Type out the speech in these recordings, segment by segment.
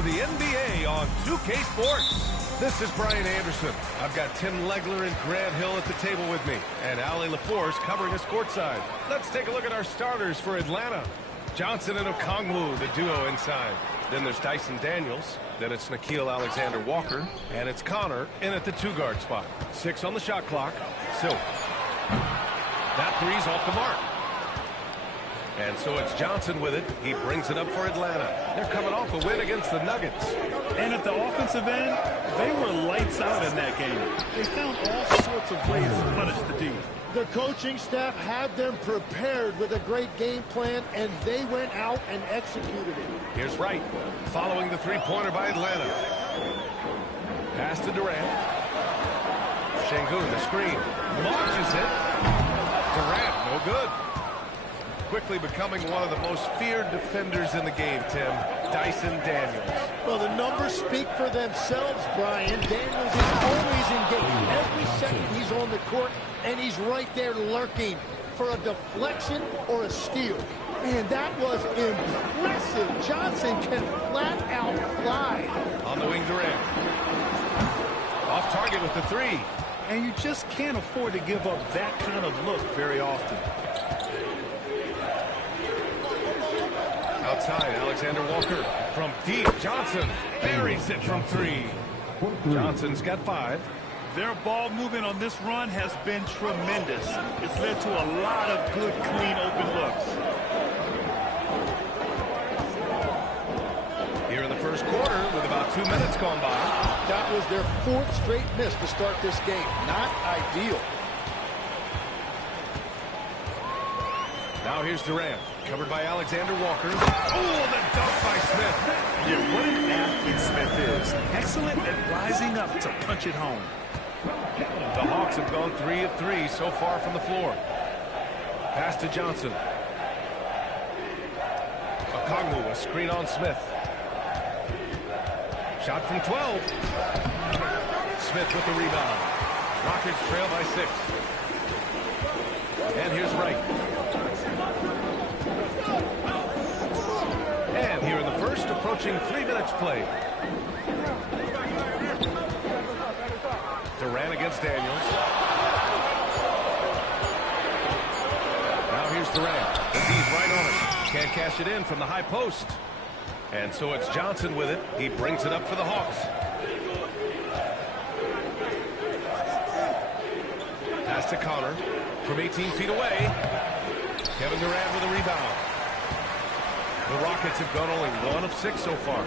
to the NBA on 2K Sports. This is Brian Anderson. I've got Tim Legler and Grant Hill at the table with me, and Ali LaForce covering us courtside. Let's take a look at our starters for Atlanta. Johnson and Okongwu, the duo inside. Then there's Dyson Daniels. Then it's Nickeil Alexander-Walker. And it's Connor in at the two-guard spot. 6 on the shot clock. Silk. That three's off the mark. And so it's Johnson with it. He brings it up for Atlanta. They're coming off a win against the Nuggets. And at the offensive end, they were lights out in that game. They found all sorts of ways to punish the D. The coaching staff had them prepared with a great game plan, and they went out and executed it. Here's Wright, following the three-pointer by Atlanta. Pass to Durant. Şengün, the screen. Launches it. Durant, no good. Quickly becoming one of the most feared defenders in the game, Tim. Dyson Daniels. Well, the numbers speak for themselves, Brian. Daniels is always engaged. Every second he's on the court, and he's right there lurking for a deflection or a steal. Man, that was impressive. Johnson can flat out fly. On the wing, Durant. Off target with the three. And you just can't afford to give up that kind of look very often. Outside, Alexander-Walker from deep. Johnson buries it from three. Johnson's got 5. Their ball movement on this run has been tremendous. It's led to a lot of good, clean, open looks. Here in the first quarter, with about 2 minutes gone by. That was their 4th straight miss to start this game. Not ideal. Now here's Durant, covered by Alexander-Walker. Oh, the dunk by Smith. Yeah, what an athlete Smith is. Excellent at rising up to punch it home. The Hawks have gone 3 of 3 so far from the floor. Pass to Johnson. Okongwu, a screen on Smith. Shot from 12. Smith with the rebound. Rockets trail by 6. And here's Wright. And here in the first, approaching 3 minutes played. Durant against Daniels. Now here's Durant. The D's right on it. Can't cash it in from the high post. And so it's Johnson with it. He brings it up for the Hawks. Pass to Connor from 18 feet away. Kevin Durant with a rebound. The Rockets have gone only 1 of 6 so far.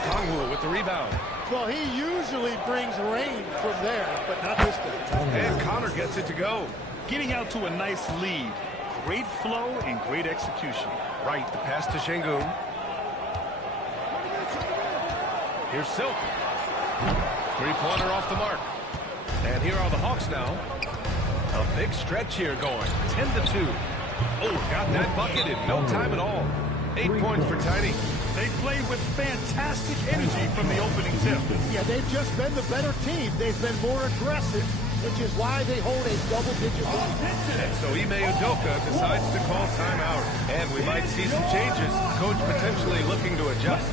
Okongwu with the rebound. Well, he usually brings rain from there, but not this time. And Connor gets it to go. Getting out to a nice lead. Great flow and great execution. Right, the pass to Şengün. Here's Silk. Three-pointer off the mark. And here are the Hawks now. A big stretch here going. 10-2. Oh, got that bucket in no time at all. 8 points for Tiny. They played with fantastic energy from the opening tip. Yeah, they've just been the better team. They've been more aggressive, which is why they hold a double-digit lead. And so Ime Udoka decides to call timeout. And we might see some changes. Coach potentially looking to adjust.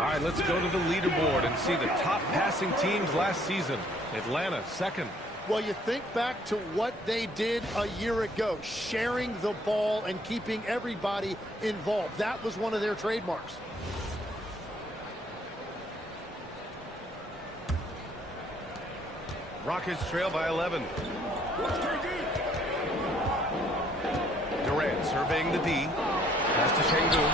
All right, let's go to the leaderboard and see the top passing teams last season. Atlanta, 2nd. Well, you think back to what they did a year ago, sharing the ball and keeping everybody involved. That was one of their trademarks. Rockets trail by 11. Durant surveying the D. Pass to Şengün.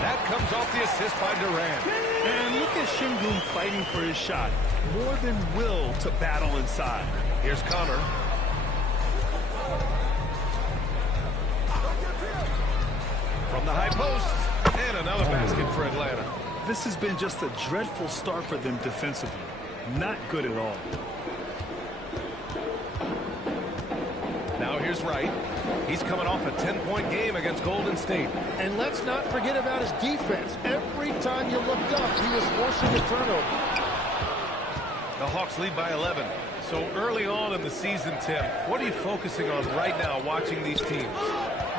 That comes off the assist by Durant. And look at Şengün fighting for his shot. More than will to battle inside. Here's Connor. From the high post. And another basket for Atlanta. This has been just a dreadful start for them defensively. Not good at all. Now here's Wright. He's coming off a 10-point game against Golden State. And let's not forget about his defense. Every time you looked up, he was forcing a turnover. The Hawks lead by 11. So early on in the season, Tim, what are you focusing on right now watching these teams?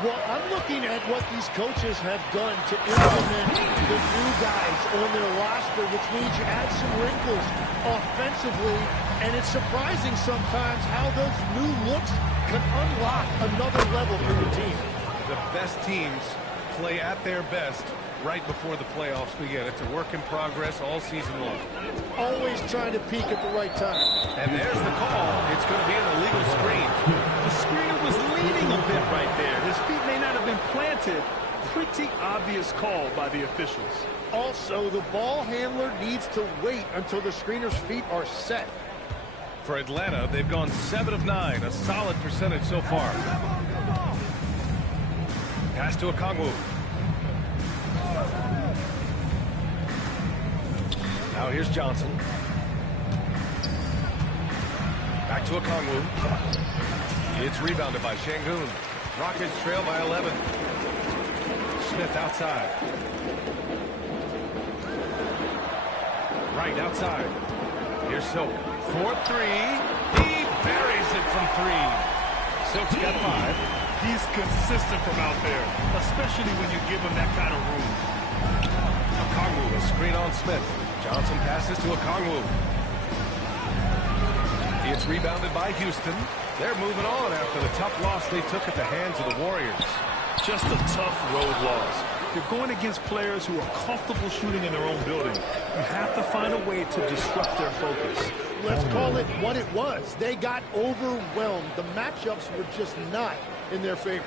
Well, I'm looking at what these coaches have done to implement the new guys on their roster, which means you add some wrinkles offensively, and it's surprising sometimes how those new looks can unlock another level for your team. The best teams play at their best right before the playoffs begin. It's a work in progress all season long. Always trying to peak at the right time. And there's the call. It's going to be an illegal screen. The screener was leaning a bit right there. His feet may not have been planted. Pretty obvious call by the officials. Also, the ball handler needs to wait until the screener's feet are set. For Atlanta, they've gone 7 of 9, a solid percentage so far. Pass to Okongwu. Now here's Johnson. Back to Okongwu. It's rebounded by Şengün. Rockets trail by 11. Smith outside. Right outside. Here's Silk. 4-3. He buries it from 3. Silk's got 5. He's consistent from out there, especially when you give him that kind of room. Okongwu, a screen on Smith. Johnson passes to Okongwu. It's rebounded by Houston. They're moving on after the tough loss they took at the hands of the Warriors. Just a tough road loss. You're going against players who are comfortable shooting in their own building. You have to find a way to disrupt their focus. Let's call it what it was. They got overwhelmed. The matchups were just not in their favor.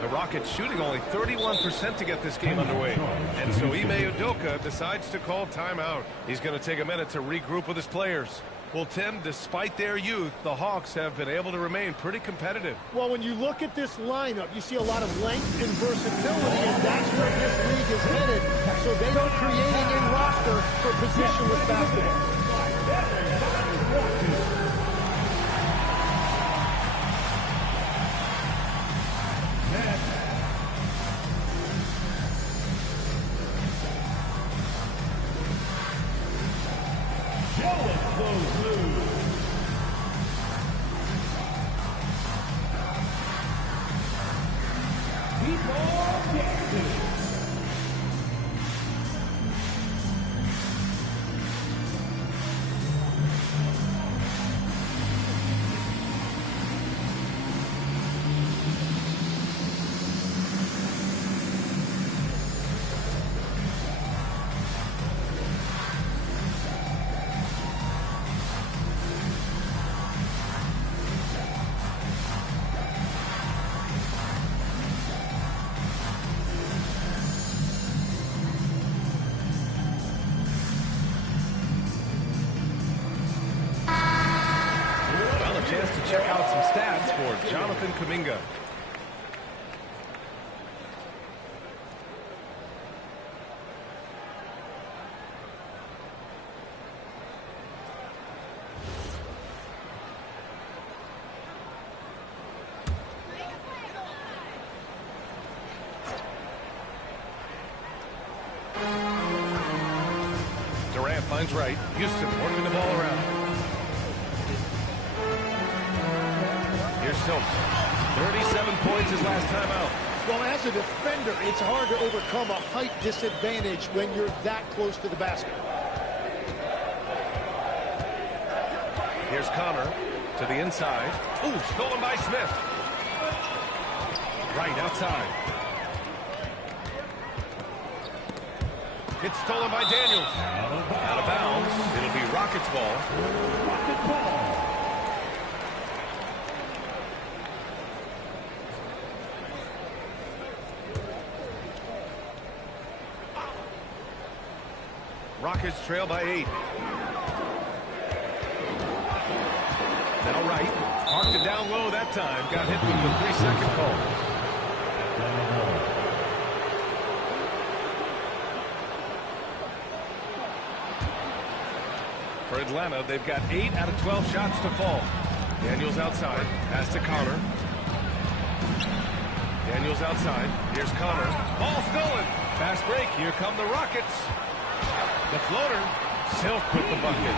The Rockets shooting only 31% to get this game underway. And so Ime Udoka decides to call timeout. He's going to take a minute to regroup with his players. Well, Tim, despite their youth, the Hawks have been able to remain pretty competitive. Well, when you look at this lineup, you see a lot of length and versatility, and that's where this league is headed. So they are creating a roster for positionless basketball. Chance to check out some stats for Jonathan Kuminga. Durant finds Wright. Houston working the ball around. Here's Silk. 37 points his last time out. Well, as a defender, it's hard to overcome a height disadvantage when you're that close to the basket. Here's Connor to the inside. Ooh, stolen by Smith. Right outside. It's stolen by Daniels. Out of bounds. It'll be Rockets ball. Rockets ball. Rockets trail by 8. Now right. Parked it down low that time. Got hit with the 3-second call. For Atlanta, they've got 8 out of 12 shots to fall. Daniels outside. Pass to Connor. Daniels outside. Here's Connor. Ball stolen. Fast break. Here come the Rockets. The floater. Silk with the bucket.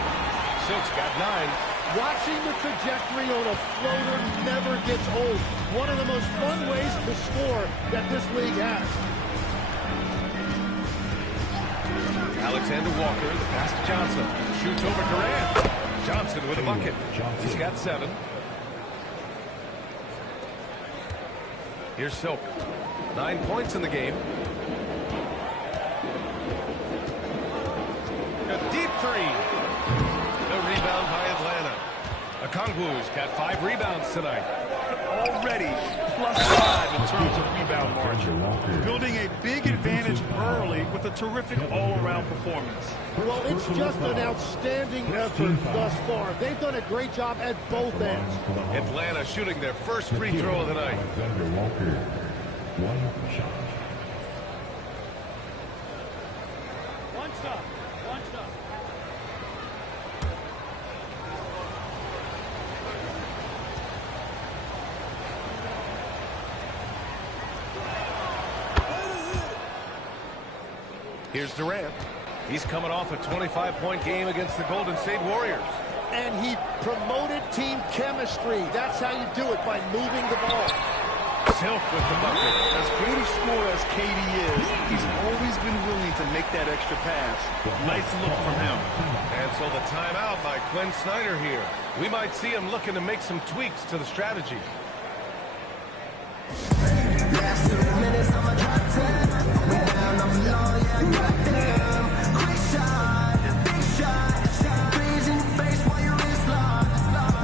Silk's got 9. Watching the trajectory on a floater never gets old. One of the most fun ways to score that this league has. Alexander Walker, the pass to Johnson. Shoots over Durant. Johnson with a bucket. He's got 7. Here's Silk. 9 points in the game. A deep 3. The rebound by Atlanta. Okongwu's got 5 rebounds tonight. Already +5 in terms of rebound margin. Building a big advantage early with a terrific all-around performance. Well, it's just an outstanding effort thus far. They've done a great job at both ends. Atlanta shooting their first free throw of the night. Alexander Walker, 1 shot. One shot. One shot. Here's Durant. He's coming off a 25-point game against the Golden State Warriors. And he promoted team chemistry. That's how you do it, by moving the ball. Silk with the bucket. As great a scorer as KD is, he's always been willing to make that extra pass. Nice look from him. And so the timeout by Quinn Snyder here. We might see him looking to make some tweaks to the strategy. Last 2 minutes on my drop 10. We down on the low, yeah, I got them. Quick shot, big shot, breeze in your face while your wrist locked.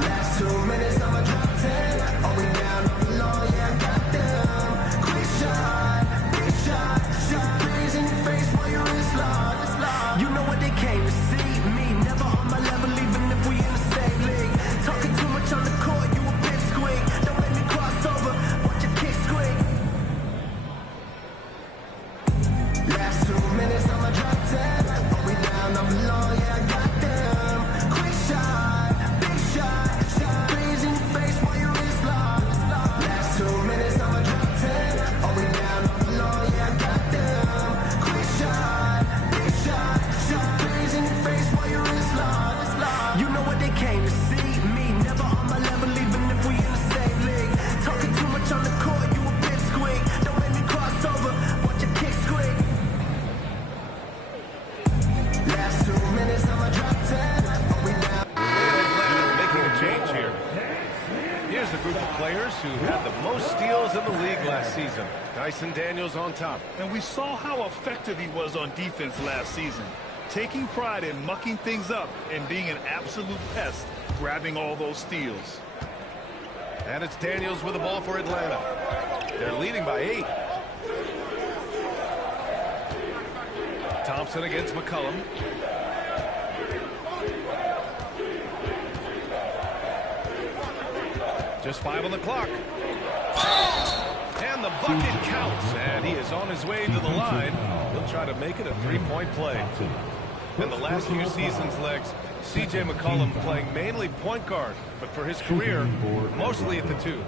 Last 2 minutes on my drop 10. Oh, we down on the low, yeah, I got them. Quick shot, big shot, breeze in your face while your wrist locked. You know what they came to see? Me, never on my level, even if we in the same league. Talking too much on the court, you a bit squeak. Don't let me cross over, watch your kick squeak. Last 2 minutes on my drop 10. Oh, we down, I'm low, yeah, I got them. Quick shot, big shot, breeze in your face while your wrist locked. Last 2 minutes on my drop 10. Oh, we down, I'm low, yeah, I got them. Quick shot, big shot, breeze in your face while your wrist locked. You know what they came to see? Me, never on my level, even if we in the same league. Talking too much on the court, you a bit squeak. Don't let me cross over, watch your kick squeak. Last 2 minutes on my drop 10. Oh, we down. Atlanta making a change here. Here's the group of players who had the most steals in the league last season. Dyson Daniels on top. And we saw how effective he was on defense last season. Taking pride in mucking things up and being an absolute pest, grabbing all those steals. And it's Daniels with the ball for Atlanta. They're leading by 8. Thompson against McCollum. Just 5 on the clock. And the bucket counts. And he is on his way to the line. He'll try to make it a 3-point play. In the last few seasons' legs, C.J. McCollum playing mainly point guard, but for his career, mostly at the 2.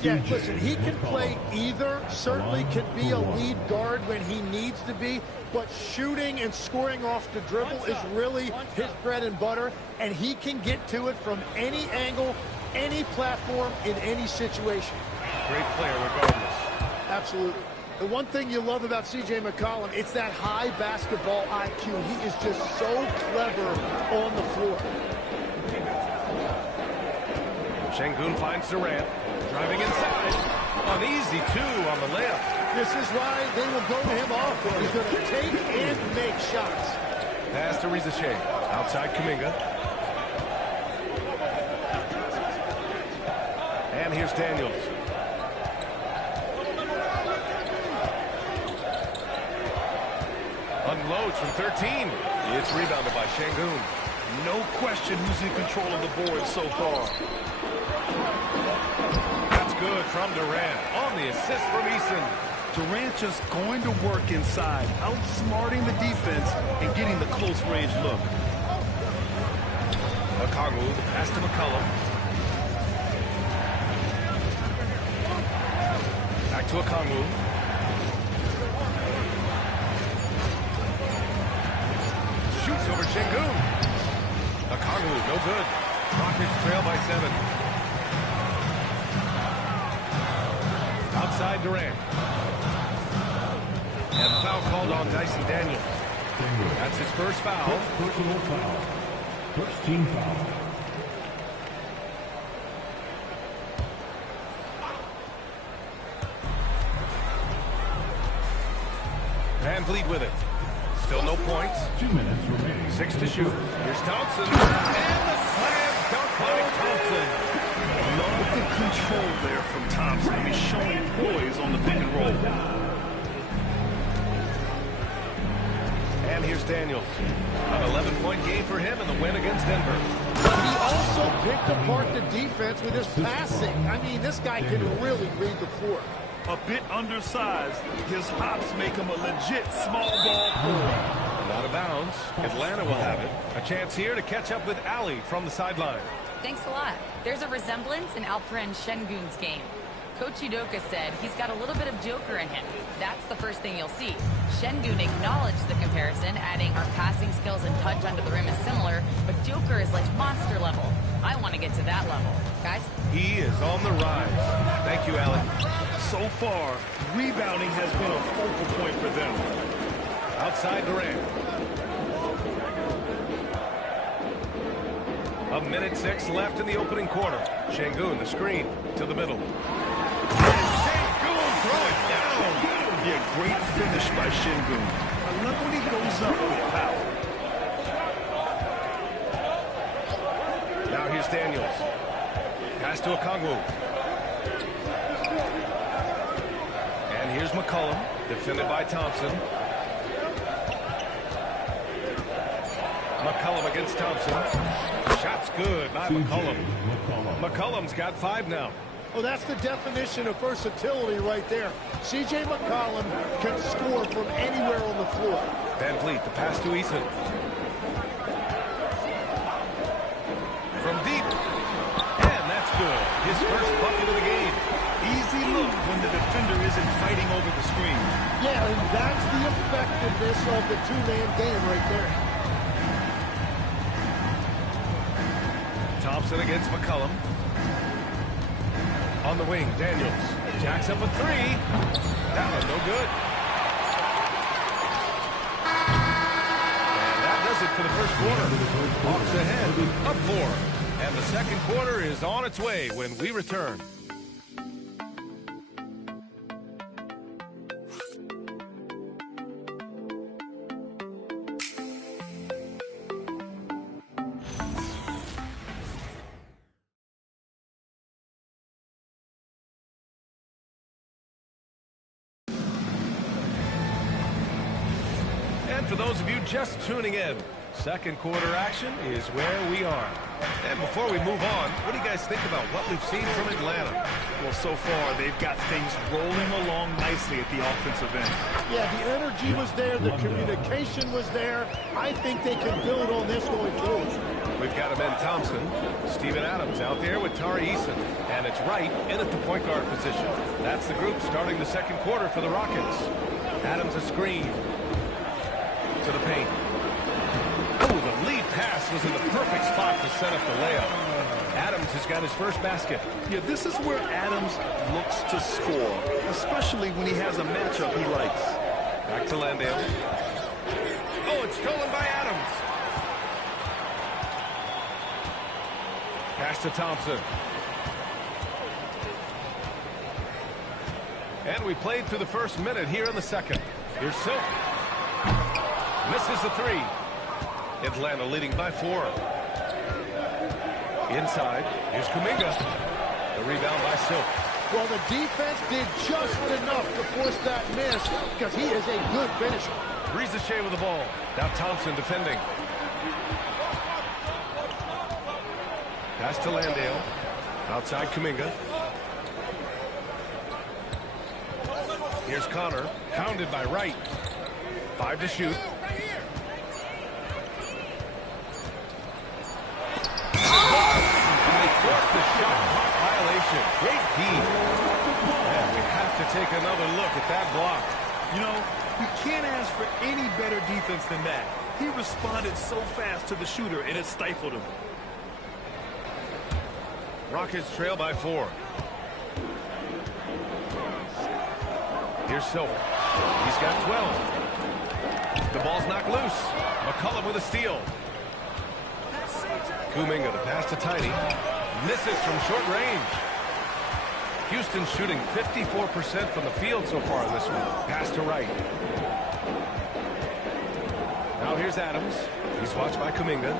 Yeah, listen, he can play either, certainly can be a lead guard when he needs to be, but shooting and scoring off the dribble is really his bread and butter, and he can get to it from any angle, any platform, in any situation. Great player regardless. Absolutely. The one thing you love about C.J. McCollum, it's that high basketball IQ. He is just so clever on the floor. Şengün finds Durant. Driving inside. An easy 2 on the layup. This is why they will go to him often. He's going to take and make shots. Pass to Riza Shea. Outside Kuminga. And here's Daniels. Unloads from 13. It's rebounded by Şengün. No question who's in control of the board so far. That's good from Durant. On the assist from Eason. Durant just going to work inside, outsmarting the defense and getting the close range look. Okongwu, the pass to McCollum. Back to Okongwu. Shoots over Şengün. Okongwu, no good. Rockets trail by 7. Outside Durant. And foul called on Dyson Daniels. That's his first foul. Personal foul. First team foul. Van Vliet with it. Still no points. 2 minutes remaining. 6 to shoot. Here's Thompson. And the slam dunk by Thompson. Love the control there from Thompson. He's showing poise on the pick and roll. And here's Daniels. An 11-point game for him in the win against Denver. He also picked apart the defense with his passing. I mean, this guy can really read the floor. A bit undersized, his hops make him a legit small ball forward. Out of bounds. Atlanta will have it. A chance here to catch up with Ali from the sideline. Thanks a lot. There's a resemblance in Alperen Şengün's game. Coach Udoka said he's got a little bit of Joker in him. That's the first thing you'll see. Şengün acknowledged the comparison, adding our passing skills and touch under the rim is similar, but Joker is like monster level. I want to get to that level. Guys? He is on the rise. Thank you, Ali. So far, rebounding has been a focal point for them. Outside Durant. A minute 6 left in the opening quarter. Şengün, the screen, to the middle. And Şengün throw it down. Yeah, great finish by Şengün. I love when he goes up with power. Now here's Daniels. Pass to Okongwu. And here's McCollum, defended by Thompson. McCollum against Thompson. Shot's good by McCollum. McCollum's got 5 now. Oh, that's the definition of versatility right there. C.J. McCollum can score from anywhere on the floor. Van Vliet, the pass to Eason. From deep. And that's good. His first bucket of the game. Easy look when the defender isn't fighting over the screen. Yeah, and that's the effectiveness of the two-man game right there. Thompson against McCollum. On the wing, Daniels. Jacks up a 3. That one no good. And that does it for the first quarter. Hawks ahead, up 4. And the second quarter is on its way when we return. And for those of you just tuning in, second quarter action is where we are. And before we move on, what do you guys think about what we've seen from Atlanta? Well, so far, they've got things rolling along nicely at the offensive end. Yeah, the energy was there, the communication was there. I think they can build on this going forward. We've got him in Thompson. Steven Adams out there with Tari Eason. And it's Wright in at the point guard position. That's the group starting the second quarter for the Rockets. Adams a screen. To the paint. Oh, the lead pass was in the perfect spot to set up the layup. Adams has got his first basket. Yeah, this is where Adams looks to score, especially when he has a matchup he likes. Back to Landale. Oh, it's stolen by Adams. Pass to Thompson. And we played through the first minute here in the second. Here's Silk. Misses the three. Atlanta leading by 4. Inside, here's Kuminga. The rebound by Silk. Well, the defense did just enough to force that miss because he is a good finisher. Ricochet with the ball. Now Thompson defending. Pass to Landale. Outside Kuminga. Here's Connor. Pounded by Wright. 5 to shoot. Forced the shot clock violation. Great D. And we have to take another look at that block. You know, you can't ask for any better defense than that. He responded so fast to the shooter, and it stifled him. Rockets trail by 4. Here's Silk. He's got 12. The ball's knocked loose. McCollum with a steal. Kuminga to pass to Tiny. Misses from short range. Houston shooting 54% from the field so far in this one. Pass to Wright. Now here's Adams. He's watched by Kuminga.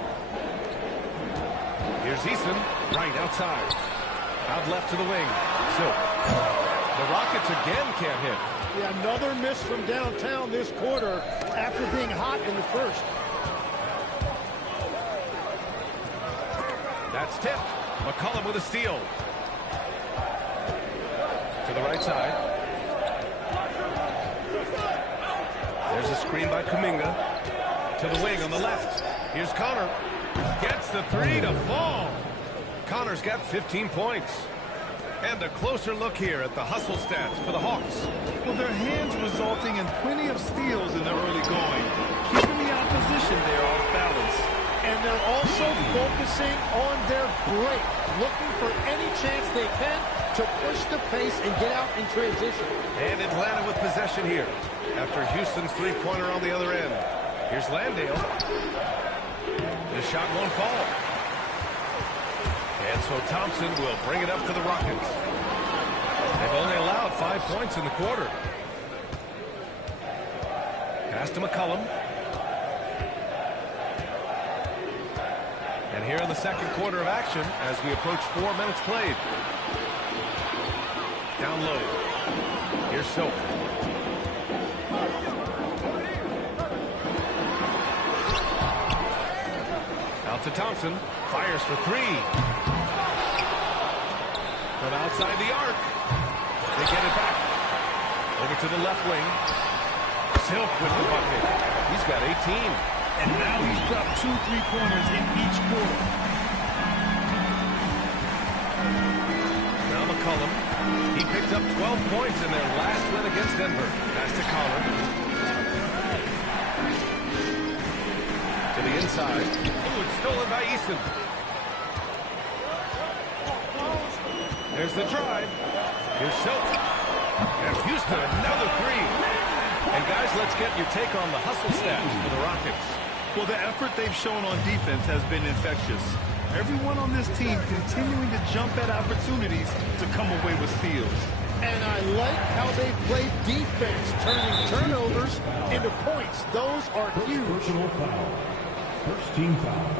Here's Eason. Wright outside. Out left to the wing. Silk. The Rockets again can't hit. Yeah, another miss from downtown this quarter after being hot in the first. That's tipped. McCollum with a steal. To the right side. There's a screen by Kuminga. To the wing on the left. Here's Connor. Gets the three to fall. Connor's got 15 points. And a closer look here at the hustle stats for the Hawks. Well, their hands resulting in plenty of steals in the early going, keeping the opposition there off balance. And they're also focusing on their break, looking for any chance they can to push the pace and get out in transition. And Atlanta with possession here after Houston's three-pointer on the other end. Here's Landale. The shot won't fall. And so Thompson will bring it up to the Rockets. They've only allowed 5 points in the quarter. Pass to McCollum. And here in the second quarter of action as we approach 4 minutes played. Down low. Here's Silk. Out to Thompson. Fires for 3. From outside the arc. They get it back. Over to the left wing. Silk with the bucket. He's got 18. And now he's dropped 2 3-pointers in each quarter. Now McCollum. He picked up 12 points in their last win against Denver. Pass to Connor. To the inside. Oh, it's stolen by Eason. There's the drive. Here's Silk. And Houston, another 3. And guys, let's get your take on the hustle stats for the Rockets. Well, the effort they've shown on defense has been infectious. Everyone on this team continuing to jump at opportunities to come away with steals. And I like how they've played defense, turning turnovers into points. Those are huge. Personal foul. First team foul.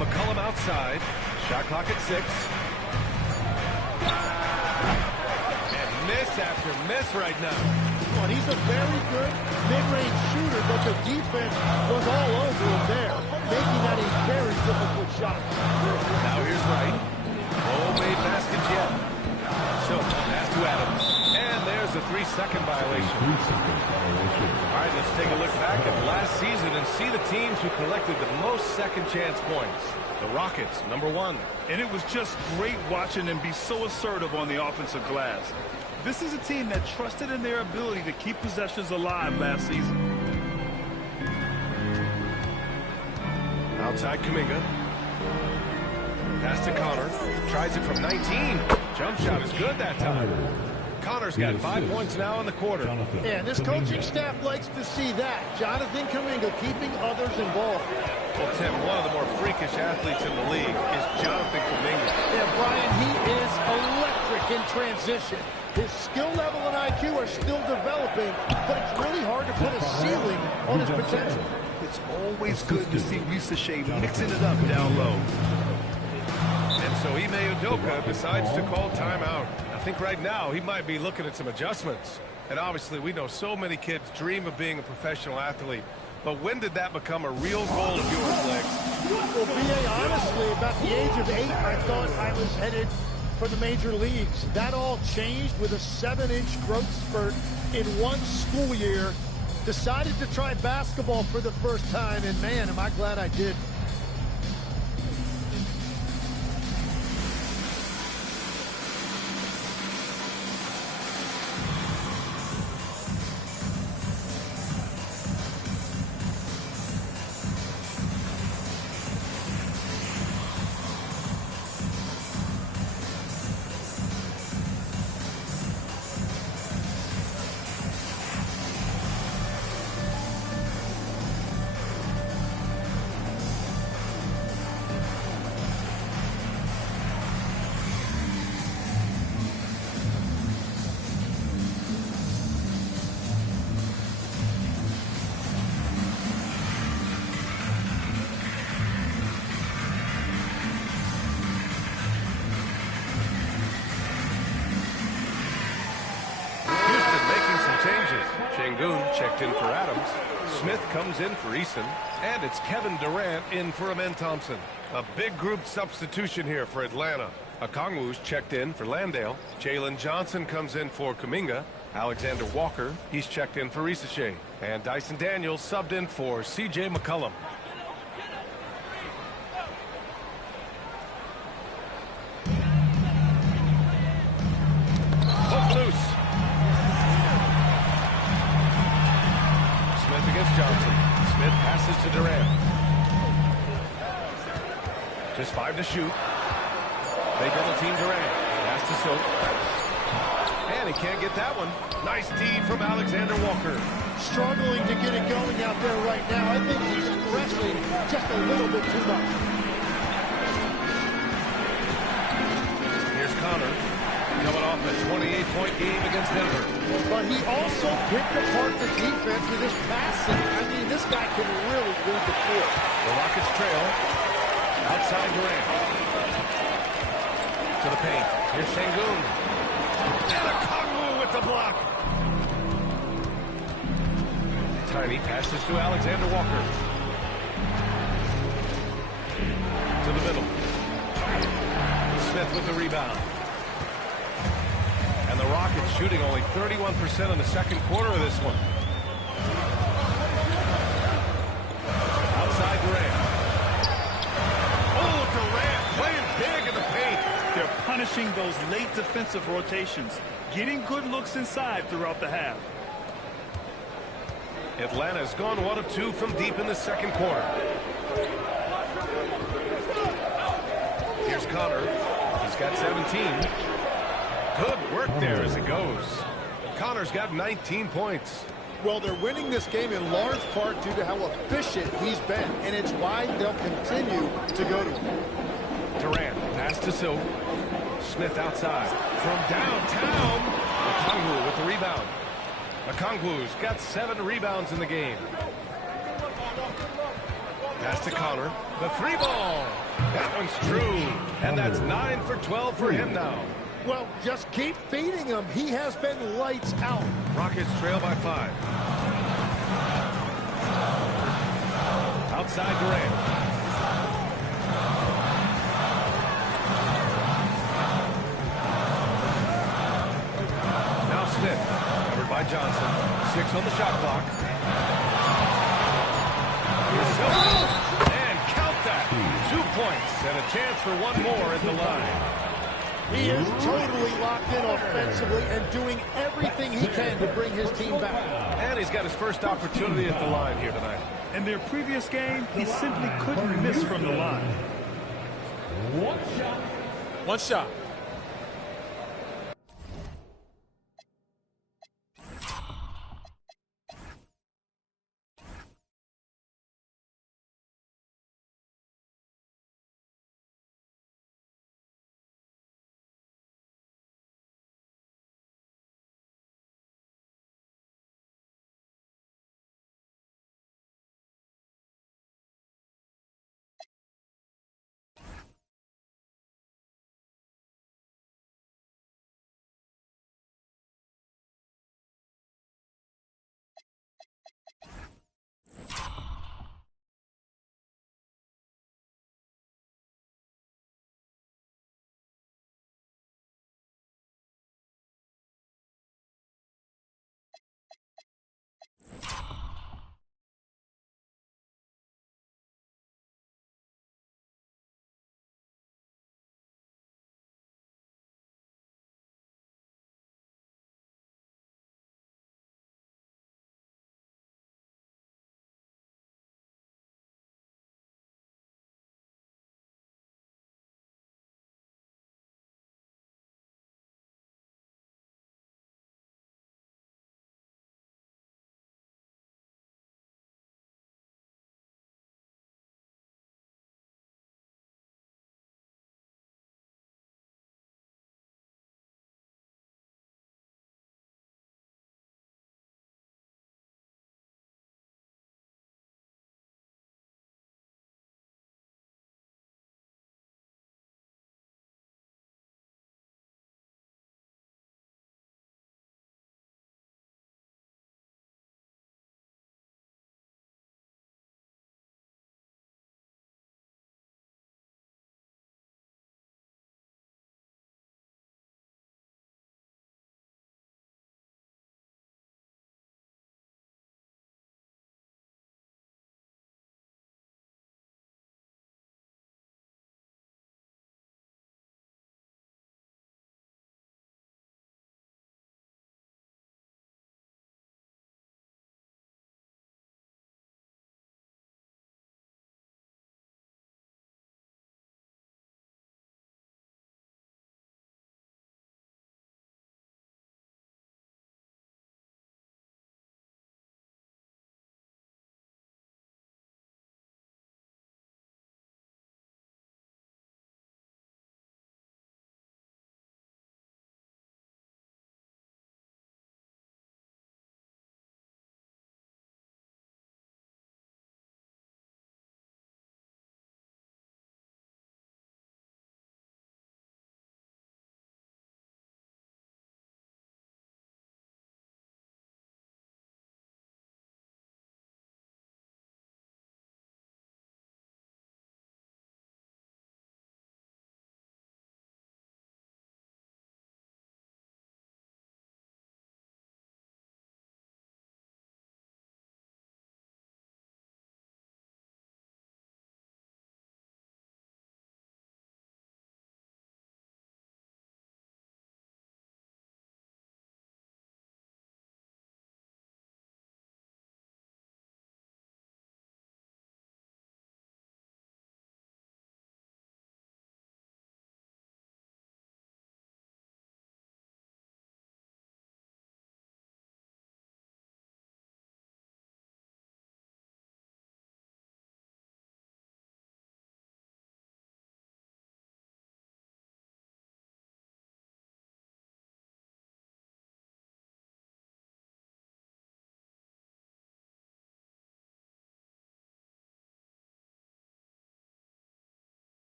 McCollum outside. Shot clock at 6. And miss after miss right now. Well, he's a very good mid-range shooter, but the defense was all over him there, making that a very difficult shot. Now here's Wright. Homemade basket yet. So, pass to Adams. And there's a 3-second violation. 3 seconds violation. All right, let's take a look back at last season and see the teams who collected the most second chance points. The Rockets, number 1. And it was just great watching them be so assertive on the offensive glass. This is a team that trusted in their ability to keep possessions alive last season. Outside Kuminga. Pass to Connor. Tries it from 19. Jump shot is good that time. Connor's got 5 points now in the quarter. Yeah, this coaching staff likes to see that. Jonathan Kuminga keeping others involved. Well, Tim, one of the more freakish athletes in the league is Jonathan Kuminga. Yeah, Brian, he is electric in transition. His skill level and IQ are still developing, but it's really hard to put a ceiling on his potential. It's always good to see Risa Shea mixing it up down low. And so Ime Udoka decides to call timeout. I think right now he might be looking at some adjustments. And obviously we know so many kids dream of being a professional athlete. But when did that become a real goal of yours, Lex? Well, B.A., honestly, about the age of 8, I thought I was headed for the major leagues. That all changed with a 7-inch growth spurt in one school year. Decided to try basketball for the first time, and man, am I glad I did. Şengün checked in for Adams. Smith comes in for Eason. And it's Kevin Durant in for Amen Thompson. A big group substitution here for Atlanta. Okongwu's checked in for Landale. Jalen Johnson comes in for Kuminga. Alexander Walker, he's checked in for Risa Shea. And Dyson Daniels subbed in for C.J. McCollum. Hook loose. Smith against Johnson. Smith passes to Durant. Just 5 to shoot. They double team Durant. Pass to Silk. And he can't get that one. Nice D from Alexander Walker. Struggling to get it going out there right now. I think he's pressing just a little bit too much. Here's Connor. Coming off a 28-point game against Denver. But he also picked apart the defense with his passing. I mean, this guy can really read the floor. The Rockets trail. Outside Durant. To the paint. Here's Şengün. And Okongwu with the block. Tiny passes to Alexander Walker. To the middle. Smith with the rebound. And the Rockets shooting only 31% in the second quarter of this one. Outside Durant. Oh, Durant playing big in the paint. They're punishing those late defensive rotations, getting good looks inside throughout the half. Atlanta's gone 1 of 2 from deep in the second quarter. Here's Connor. He's got 17. Good work there as it goes. Connor's got 19 points. Well, they're winning this game in large part due to how efficient he's been, and it's why they'll continue to go to him. Durant, pass to Silk. Smith outside. From downtown, Okongwu with the rebound. Okongwu's got 7 rebounds in the game. Pass to Connor. The 3-ball. That one's true. And that's 9 for 12 for him now. Well, just keep feeding him. He has been lights out. Rockets trail by 5. Outside Durant. Now Smith, covered by Johnson. 6 on the shot clock. Here's Silk. And count that. 2 points and a chance for one more at the line. He is totally locked in offensively and doing everything he can to bring his team back. And he's got his first opportunity at the line here tonight. In their previous game, he simply couldn't miss from the line. One shot.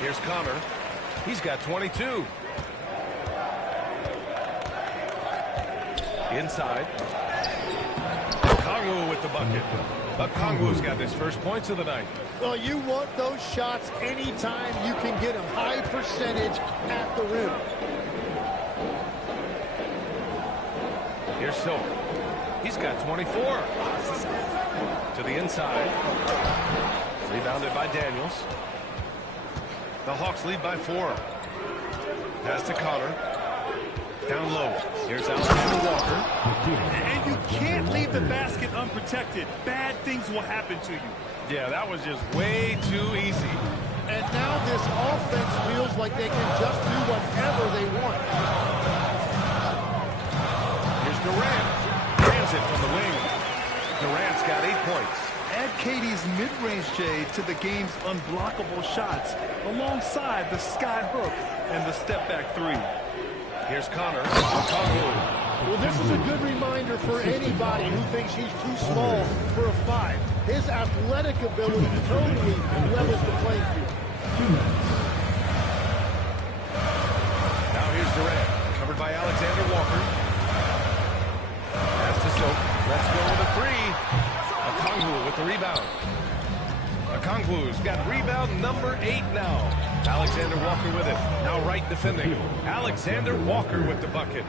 Here's Connor. He's got 22. Inside. Okongwu with the bucket. Okongwu's got his first points of the night. Well, you want those shots anytime you can get them high percentage at the rim. Here's Silver. He's got 24. To the inside. Rebounded by Daniels. The Hawks lead by 4. Pass to Connor. Down low. Here's Alexander Walker. And you can't leave the basket unprotected. Bad things will happen to you. Yeah, that was just way too easy. And now this offense feels like they can just do whatever they want. Here's Durant. Jams it from the wing. Durant's got 8 points. Add KD's mid-range J to the game's unblockable shots alongside the sky hook and the step-back 3. Here's Connor. Okongwu. Well, this is a good reminder for anybody who thinks he's too small for a 5. His athletic ability totally levels the playing field. Now here's Durant. Covered by Alexander Walker. Pass to Soap. Let's go with a 3. Okongwu with the rebound. Okongwu's got rebound number 8 now. Alexander Walker with it. Now right defending. Alexander Walker with the bucket.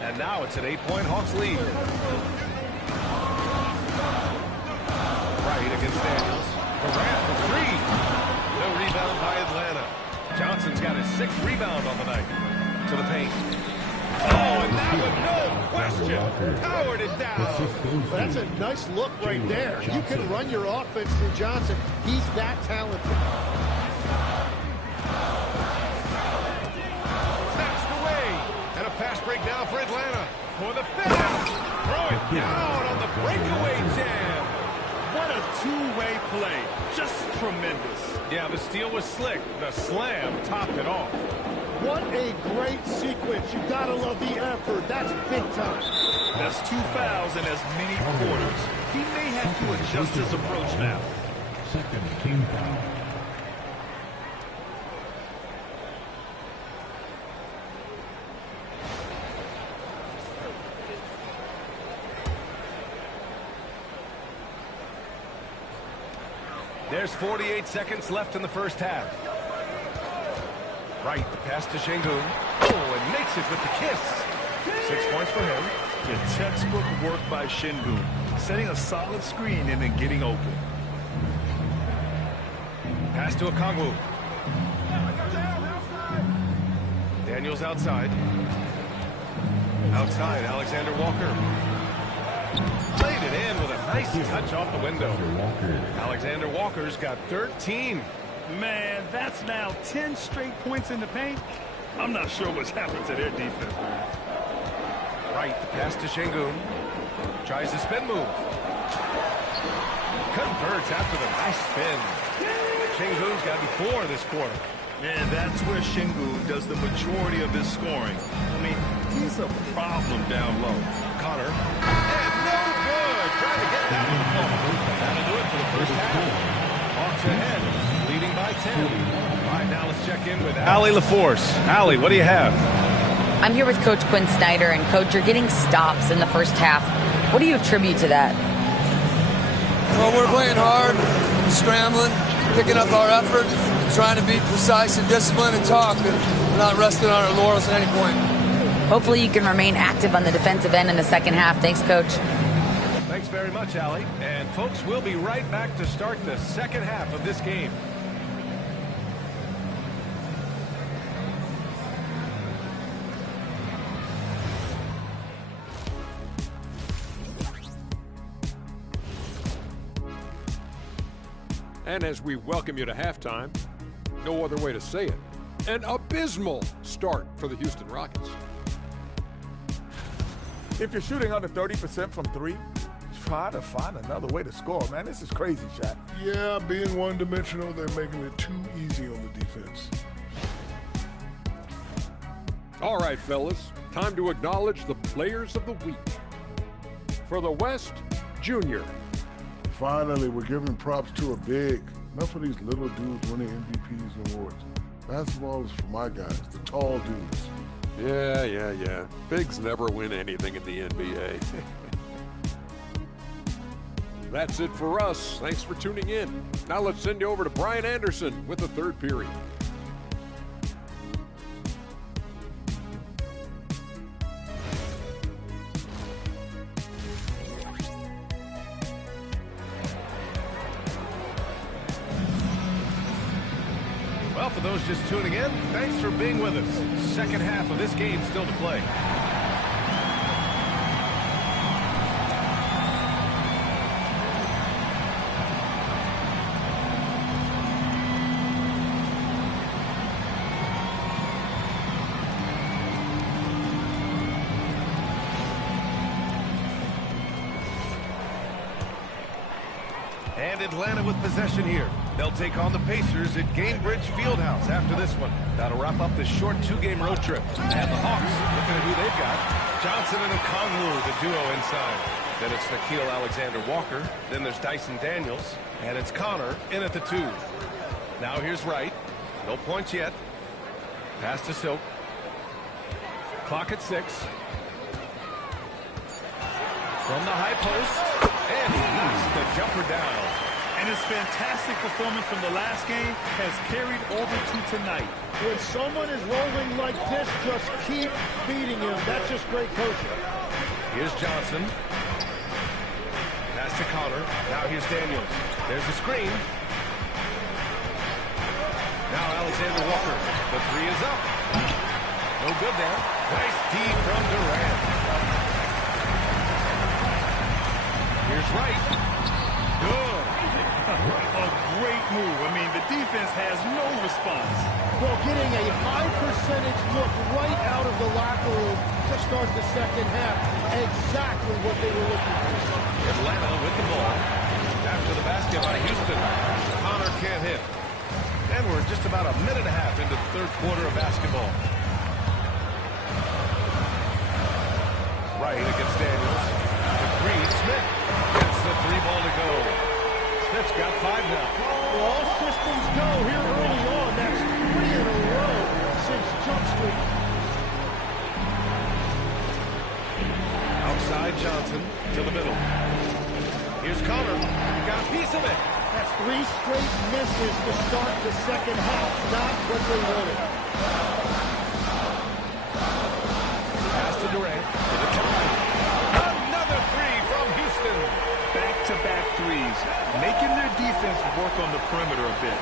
And now it's an 8-point Hawks lead. Right against Daniels. Durant for 3. No rebound by Atlanta. Johnson's got his 6th rebound on the night. To the paint. Oh, and that one, no question, powered it down. That's a nice look right there. You can run your offense through Johnson. He's that talented. Snatched away. And a fast break now for Atlanta. For the finish. Throw it down on the breakaway jam. What a two-way play. Just tremendous. Yeah, the steal was slick. The slam topped it off. What a great sequence. You gotta love the effort. That's big time. That's 2 fouls in as many quarters. He may have to adjust his approach now. Second team foul. There's 48 seconds left in the first half. Right, the pass to Şengün. Oh, and makes it with the kiss. 6 points for him. The textbook work by Şengün, setting a solid screen and then getting open. Pass to Okongwu. Daniels outside. Outside, Alexander Walker. Played it in with a nice touch off the window. Alexander Walker's got 13. Man, that's now 10 straight points in the paint. I'm not sure what's happened to their defense, man. Right, the pass to Şengün. Tries a spin move. Converts after the nice spin. Şengün's gotten 4 this quarter. And that's where Şengün does the majority of his scoring. I mean, he's a problem down low. Connor. And no good. Trying to get that one forward. That'll do it for the first half. Hawks ahead, leading by 10. All right, now let's check in with Allie LaForce. Allie, what do you have? I'm here with Coach Quinn Snyder, and Coach, you're getting stops in the first half. What do you attribute to that? Well, we're playing hard, scrambling, picking up our effort, trying to be precise and disciplined and talk, and we're not resting on our laurels at any point. Hopefully you can remain active on the defensive end in the second half. Thanks, Coach. Thanks very much, Allie. And folks, we'll be right back to start the second half of this game. And as we welcome you to halftime, no other way to say it, an abysmal start for the Houston Rockets. If you're shooting under 30% from 3, try to find another way to score, man. This is crazy, Shaq. Yeah, being one-dimensional, they're making it too easy on the defense. All right, fellas, time to acknowledge the players of the week. For the West, Junior. Finally, we're giving props to a big. Enough of these little dudes winning MVPs and awards. Basketball is for my guys, the tall dudes. Yeah. Bigs never win anything in the NBA. That's it for us. Thanks for tuning in. Now let's send you over to Brian Anderson with the third period. Well, for those just tuning in, thanks for being with us. Second half of this game still to play. And Atlanta with possession here. They'll take on the Pacers at Gainbridge Fieldhouse after this one. That'll wrap up this short 2-game road trip. And the Hawks, looking at who they've got. Johnson and Okongwu, the duo inside. Then it's Nickeil Alexander-Walker. Then there's Dyson Daniels. And it's Connor in at the 2. Now here's Wright. No points yet. Pass to Silk. Clock at 6. From the high post. And he knocks the jumper down. And his fantastic performance from the last game has carried over to tonight. When someone is rolling like this, just keep feeding him. That's just great coaching. Here's Johnson. Pass to Connor. Now here's Daniels. There's the screen. Now Alexander Walker. The 3 is up. No good there. Nice D from Durant. Here's Wright. Good. A great move. I mean, the defense has no response. Well, getting a high percentage look right out of the locker room to start the second half. Exactly what they were looking for. Atlanta with the ball. After the basket by Houston. Connor can't hit. And we're just about a minute and a half into the third quarter of basketball. Right against Daniels. The 3, Smith. Gets the 3 ball to go. Smith's got 5 now. Well, all systems go here early on. That's 3 in a row since Jump Street. Outside Johnson to the middle. Here's Connor. Got a piece of it. That's 3 straight misses to start the second half. Not what they wanted. Pass to Durant. To the top. Another 3 from Houston. Back-to-back threes, making their defense work on the perimeter a bit.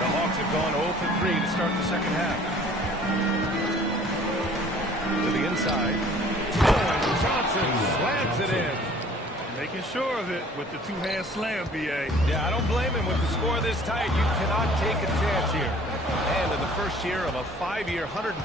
The Hawks have gone 0 for 3 to start the second half. To the inside. Oh, and Johnson slams it in. Making sure of it with the 2-hand slam, B.A. Yeah, I don't blame him. With the score this tight, you cannot take a chance here. And in the first year of a 5-year, $150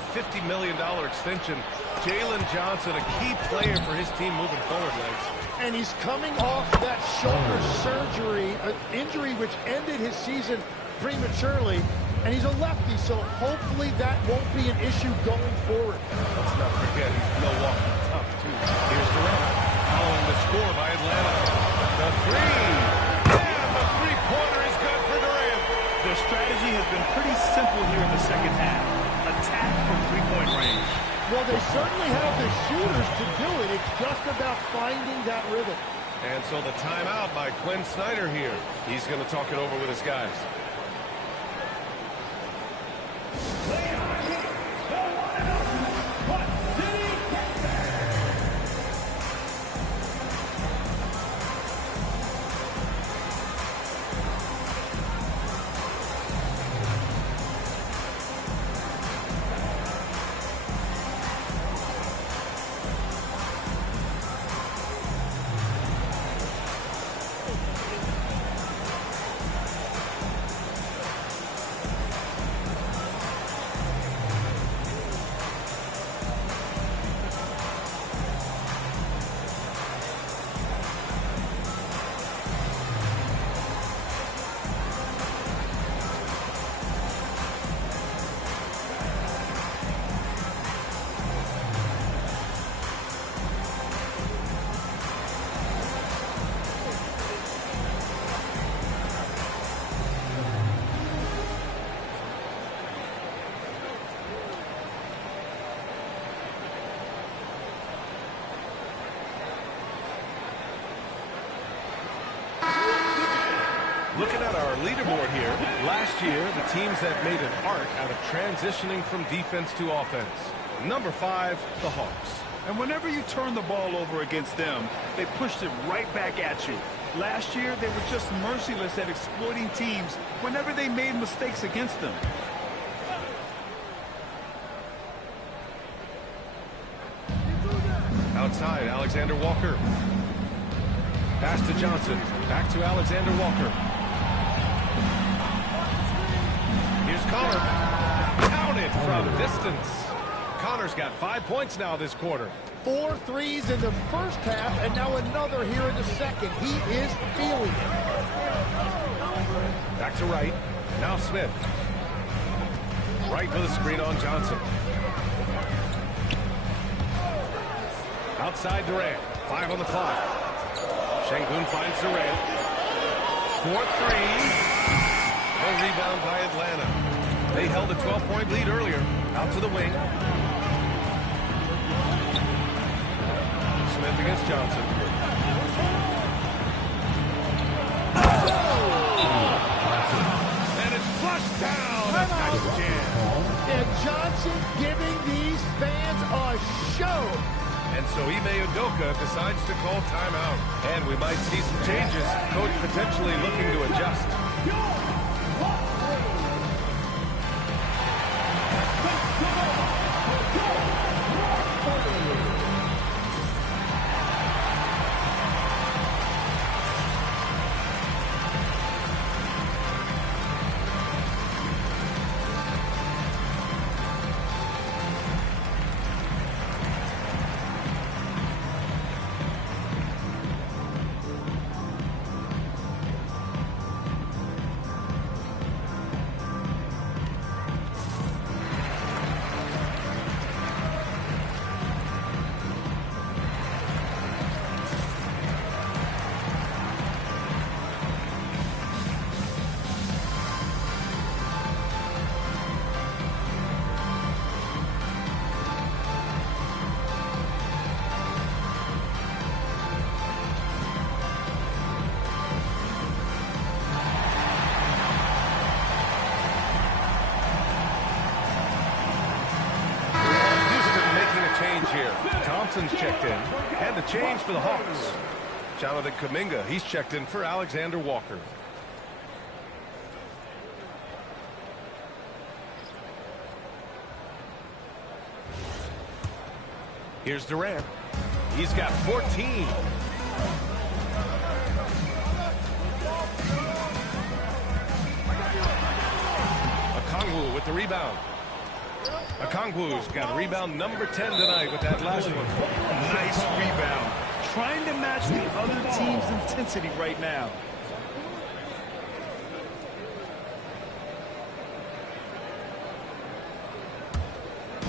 million extension, Jalen Johnson, a key player for his team moving forward, Legs. And he's coming off that shoulder surgery, an injury which ended his season prematurely. And he's a lefty, so hopefully that won't be an issue going forward. Let's not forget, he's Milwaukee tough, too. Here's Durant, following the score by Atlanta. The 3! And the 3-pointer is good for Durant. The strategy has been pretty simple here in the second half. Attack from 3-point range. Well, they certainly have the shooters to do it. It's just about finding that rhythm. And so the timeout by Quinn Snyder here. He's going to talk it over with his guys. Looking at our leaderboard here, last year, the teams that made an art out of transitioning from defense to offense. Number 5, the Hawks. And whenever you turn the ball over against them, they pushed it right back at you. Last year, they were just merciless at exploiting teams whenever they made mistakes against them. Outside, Alexander Walker. Pass to Johnson. Back to Alexander Walker. Here's Connor. Counted from distance. Connor's got 5 points now this quarter. 4 threes in the first half, and now another here in the second. He is feeling it. Back to Wright. Now Smith. Wright with a screen on Johnson. Outside Durant. 5 on the clock. Şengün finds Durant. 4-3. No rebound by Atlanta. They held a 12-point lead earlier. Out to the wing. Smith against Johnson. And it's flushed down. Nice jam. And Johnson giving these fans a show. And so Ime Udoka decides to call timeout. And we might see some changes. Coach potentially looking to adjust. Thompson's checked in, and the change for the Hawks. Jonathan Kuminga, he's checked in for Alexander Walker. Here's Durant. He's got 14. Okongwu with the rebound. Okongwu's got rebound number 10 tonight with that last one. Nice rebound. Trying to match the other team's intensity right now.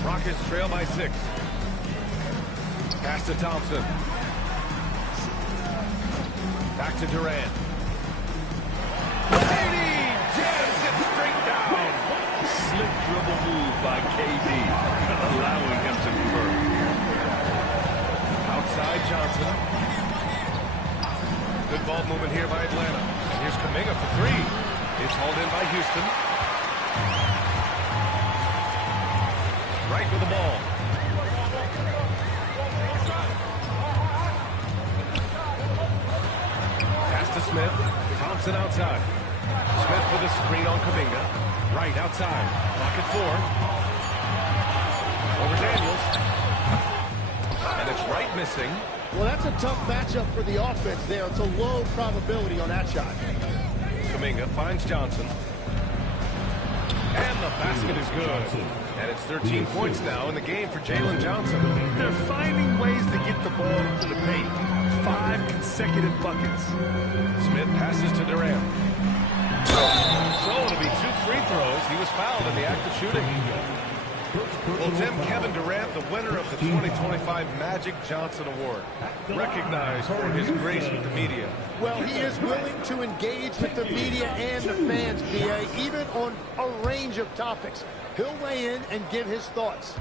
Rockets trail by 6. Pass to Thompson. Back to Durant. KD jams it straight down. Slick dribble move by KD, allowing him to convert. Outside Johnson. Good ball movement here by Atlanta. And here's Kuminga for 3. It's hauled in by Houston. Right with the ball. Pass to Smith. Thompson outside. Smith with a screen on Kuminga. Right outside. Clock at 4. Over Daniels. And it's Wright missing. Well, that's a tough matchup for the offense there. It's a low probability on that shot. Kuminga finds Johnson. And the basket is good. And it's 13 points now in the game for Jalen Johnson. They're finding ways to get the ball into the paint. 5 consecutive buckets. Smith passes to Durant. So it'll be 2 free throws. He was fouled in the act of shooting. Well, Tim, Kevin Durant, the winner of the 2025 Magic Johnson Award, recognized for his grace with the media. Well, he is willing to engage with the media and the fans, B.A., even on a range of topics. He'll weigh in and give his thoughts.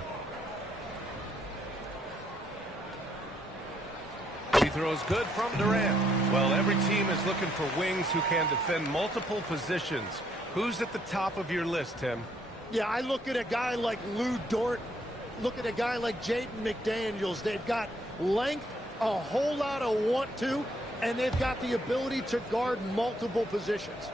He throw's good from Durant. Well, every team is looking for wings who can defend multiple positions. Who's at the top of your list, Tim? Yeah, I look at a guy like Lou Dort. Look at a guy like Jaden McDaniels. They've got length, a whole lot of want to, and they've got the ability to guard multiple positions.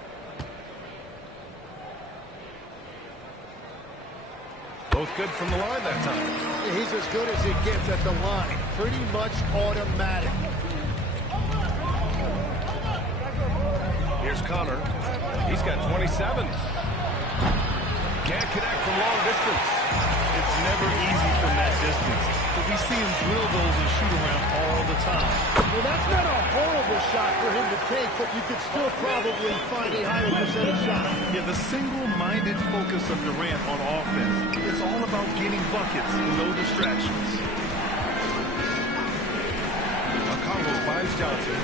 Both good from the line that time. He's as good as it gets at the line. Pretty much automatic. Here's Connor. He's got 27. Can't connect from long distance. It's never easy from that distance, but we see him drill those and shoot around all the time. Well, that's not a horrible shot for him to take, but you could still probably find a higher percentage shot. Yeah, the single-minded focus of Durant on offense is all about getting buckets and no distractions. Congo finds Johnson.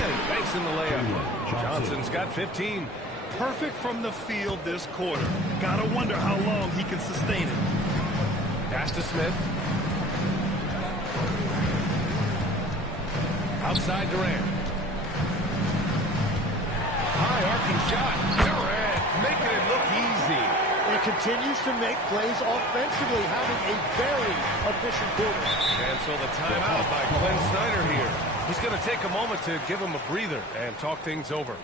And he banks in the layup. Johnson's got 15. Perfect from the field this quarter. Gotta wonder how long he can sustain it. Pass to Smith. Outside Durant. High arcing shot. Durant making it look easy. And continues to make plays offensively, having a very efficient quarter. And so the timeout by Glenn Snyder here. He's going to take a moment to give him a breather and talk things over.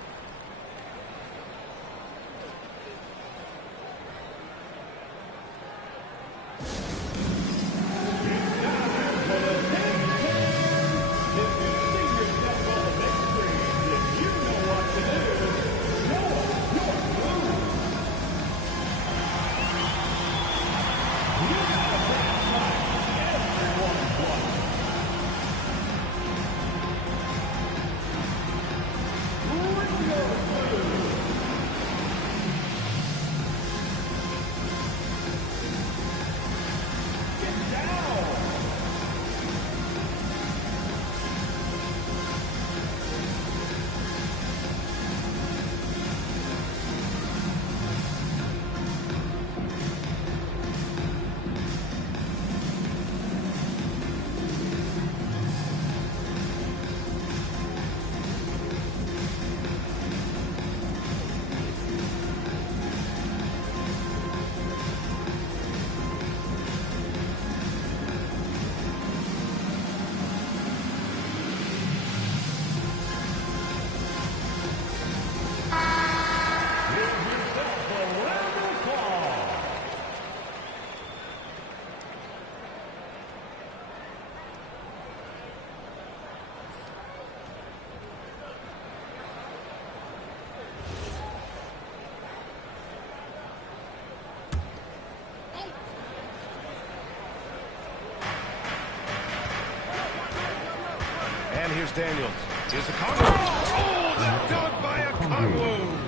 And here's Daniels. Here's a Congo. Oh, the dunk by a Congo.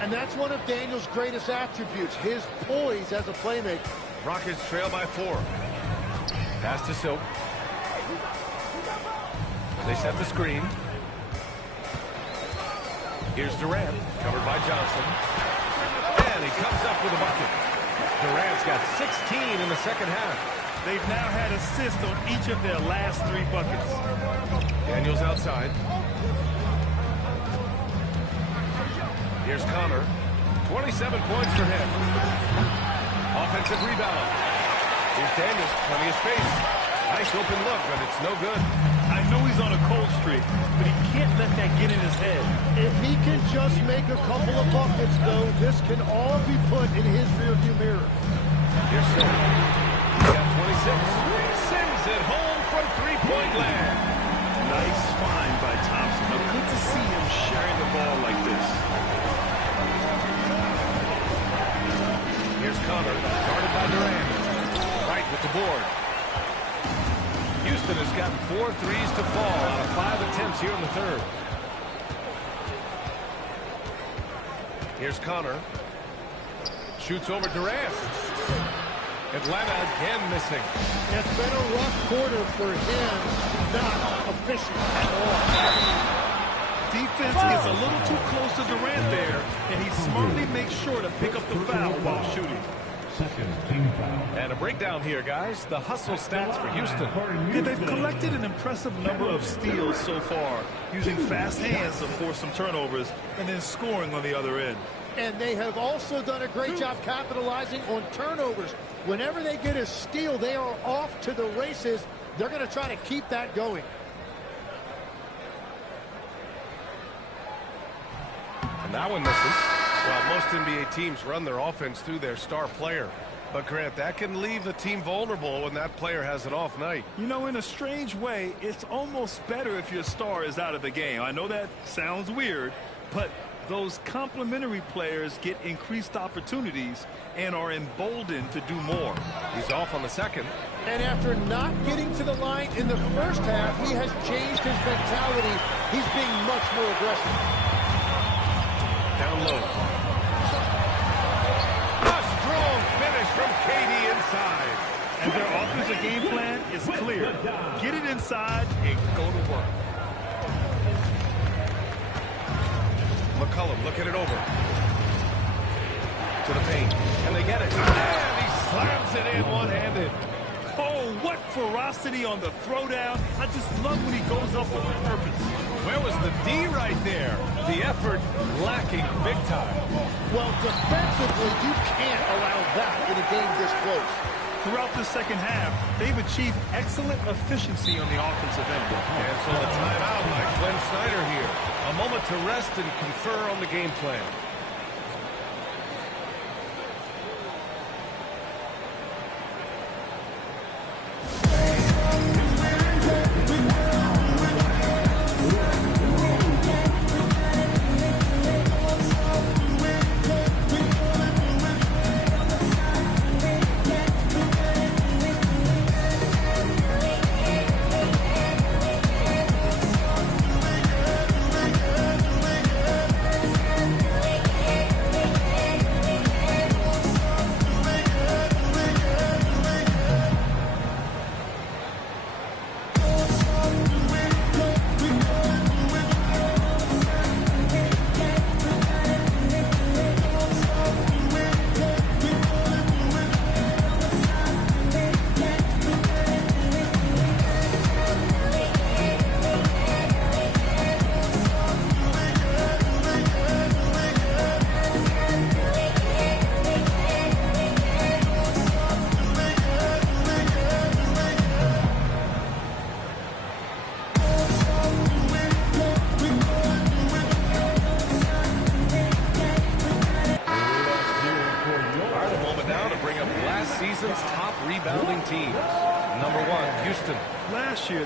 And that's one of Daniels' greatest attributes, his poise as a playmaker. Rockets trail by 4. Pass to Silk. They set the screen. Here's Durant, covered by Johnson. And he comes up with a bucket. Durant's got 16 in the second half. They've now had assists on each of their last 3 buckets. Daniels outside. Here's Connor. 27 points for him. Offensive rebound. Here's Daniels. Plenty of space. Nice open look, but it's no good. I know he's on a cold streak, but he can't let that get in his head. If he can just make a couple of buckets, though, this can all be put in his rearview mirror. Here's Silk. He's got 26. Sends it home from three-point land. Nice find by Thompson. But good to see him sharing the ball like this. Here's Connor, guarded by Durant. Right with the board. Houston has gotten 4 threes to fall out of 5 attempts here in the third. Here's Connor. Shoots over Durant. Atlanta again missing. It's been a rough quarter for him. Not efficient at all. Defense gets a little too close to Durant there, and he smartly makes sure to pick up the foul while shooting. Second team foul. And a breakdown here, guys. The hustle stats for Houston. Yeah, they've collected an impressive number of steals so far, using fast hands to force some turnovers and then scoring on the other end. And they have also done a great job capitalizing on turnovers. Whenever they get a steal, they are off to the races. They're going to try to keep that going. And that one misses. Well, most NBA teams run their offense through their star player. But, Grant, that can leave the team vulnerable when that player has an off night. You know, in a strange way, it's almost better if your star is out of the game. I know that sounds weird, but those complementary players get increased opportunities and are emboldened to do more. He's off on the second. And after not getting to the line in the first half, he has changed his mentality. He's being much more aggressive. Down low. A strong finish from KD inside. And their offensive game plan is clear. Get it inside and go to work. McCollum looking it over. To the paint. Can they get it? And he slams it in one-handed. Oh, what ferocity on the throwdown. I just love when he goes up with purpose. Where was the D right there? The effort lacking big time. Well, defensively, you can't allow that in a game this close. Throughout the second half, they've achieved excellent efficiency on the offensive end. And so a timeout by Glenn Snyder here. A moment to rest and confer on the game plan.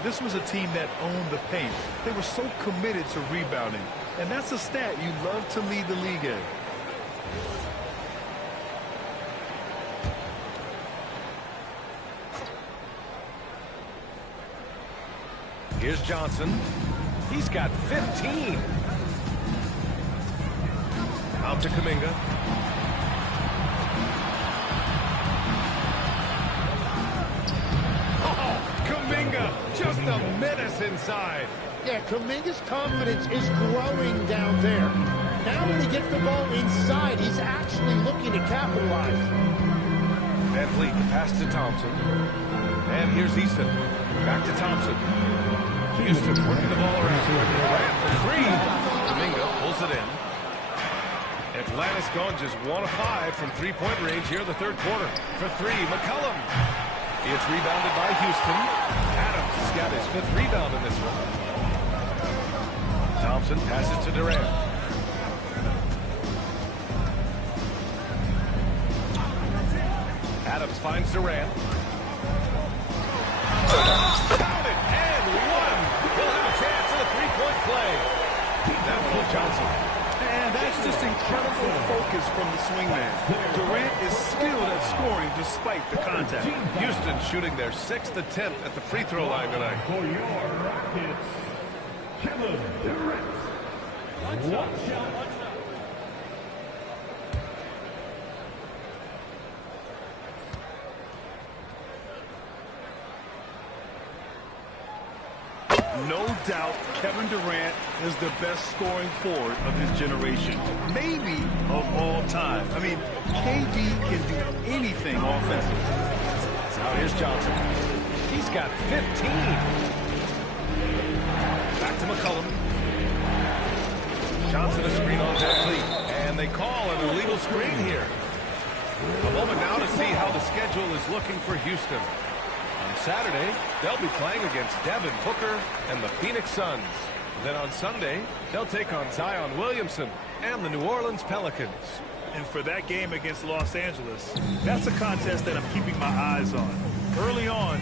This was a team that owned the paint. They were so committed to rebounding. And that's a stat you love to lead the league in. Here's Johnson. He's got 15. Out to Kuminga. Just a menace inside. Yeah, Kuminga's confidence is growing down there. Now when he gets the ball inside, he's actually looking to capitalize. Van Vliet, the pass to Thompson. And here's Easton. Back to Thompson. Houston working the ball around. Durant for three. Kuminga pulls it in. Atlanta's gone just 1 of 5 from three-point range here in the third quarter. For three, McCollum. It's rebounded by Houston. Adams has got his 5th rebound in this one. Thompson passes to Durant. Adams finds Durant. Count it, and one. He'll have a chance in a three-point play. That one on Johnson. And that's just incredible focus from the swingman. Durant is skilled at scoring despite the contact. Houston shooting their 6th attempt at the free throw line tonight. For your Rockets, Kevin Durant. One shot. No doubt Kevin Durant is the best scoring forward of his generation, maybe of all time. I mean, KD can do anything offensively. Now here's Johnson. He's got 15. Back to McCollum. Johnson a screen on Van Vliet. And they call an illegal screen here. A moment now to see how the schedule is looking for Houston. On Saturday, they'll be playing against Devin Booker and the Phoenix Suns. Then on Sunday, they'll take on Zion Williamson and the New Orleans Pelicans. And for that game against Los Angeles, that's a contest that I'm keeping my eyes on. Early on,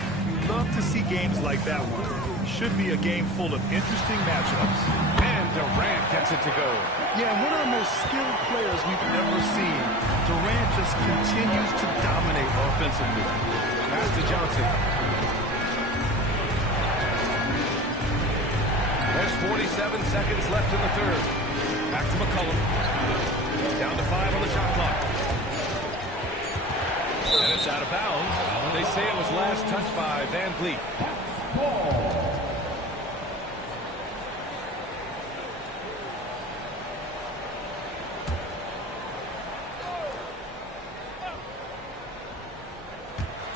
love to see games like that one. Should be a game full of interesting matchups. And Durant gets it to go. Yeah, one of the most skilled players we've ever seen. Durant just continues to dominate offensively. Pass to Johnson. There's 47 seconds left in the third. Back to McCollum. Down to 5 on the shot clock. And it's out of bounds. They say it was last touched by Van Vliet.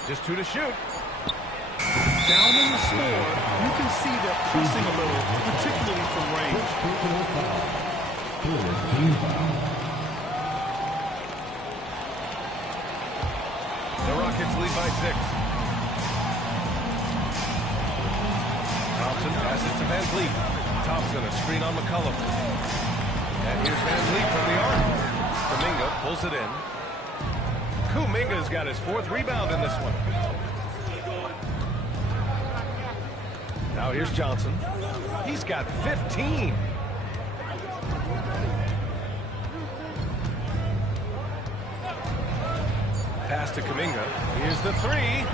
Just 2 to shoot. Down in the score, you can see they're pressing a little, particularly from range. The Rockets lead by 6. Thompson passes to Van Vliet. Thompson a screen on McCollum. And here's Van Vliet from the arc. Kuminga pulls it in. Kuminga's got his 4th rebound in this one. Now here's Johnson. He's got 15. Pass to Kuminga. Here's the 3. Kevin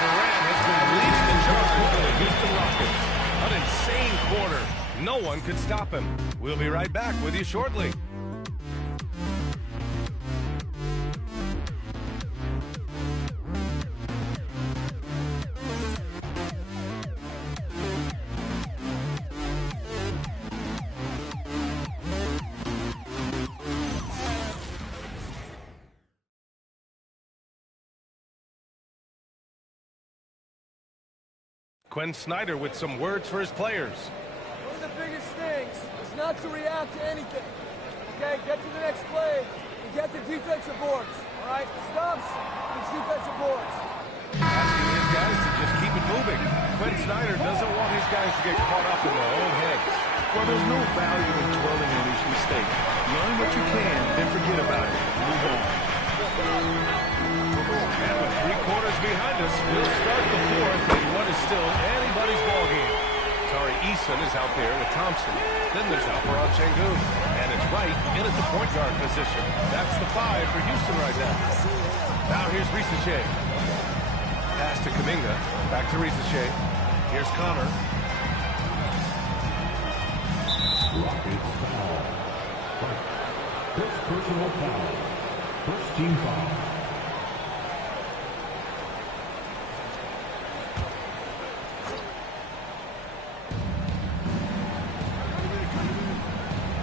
Durant has been leading the charge for the Houston Rockets. An insane quarter. No one could stop him. We'll be right back with you shortly. Quinn Snyder with some words for his players. One of the biggest things is not to react to anything. Okay, get to the next play and get the defensive boards. All right, stops, it's defensive boards. Asking his guys to just keep it moving. Quinn Snyder doesn't want his guys to get caught up in their own heads. Well, there's no value in dwelling on each mistake. Learn what you can, then forget about it. Move on. And with 3 quarters behind us, we'll start the 4th in what is still anybody's ballgame. Tari Eason is out there with Thompson. Then there's Alperen Sengun. And it's Wright in at the point guard position. That's the 5 for Houston right now. Now here's Risacher. Pass to Kuminga. Back to Risacher. Here's Connor. Rockets foul. First personal foul. First team foul.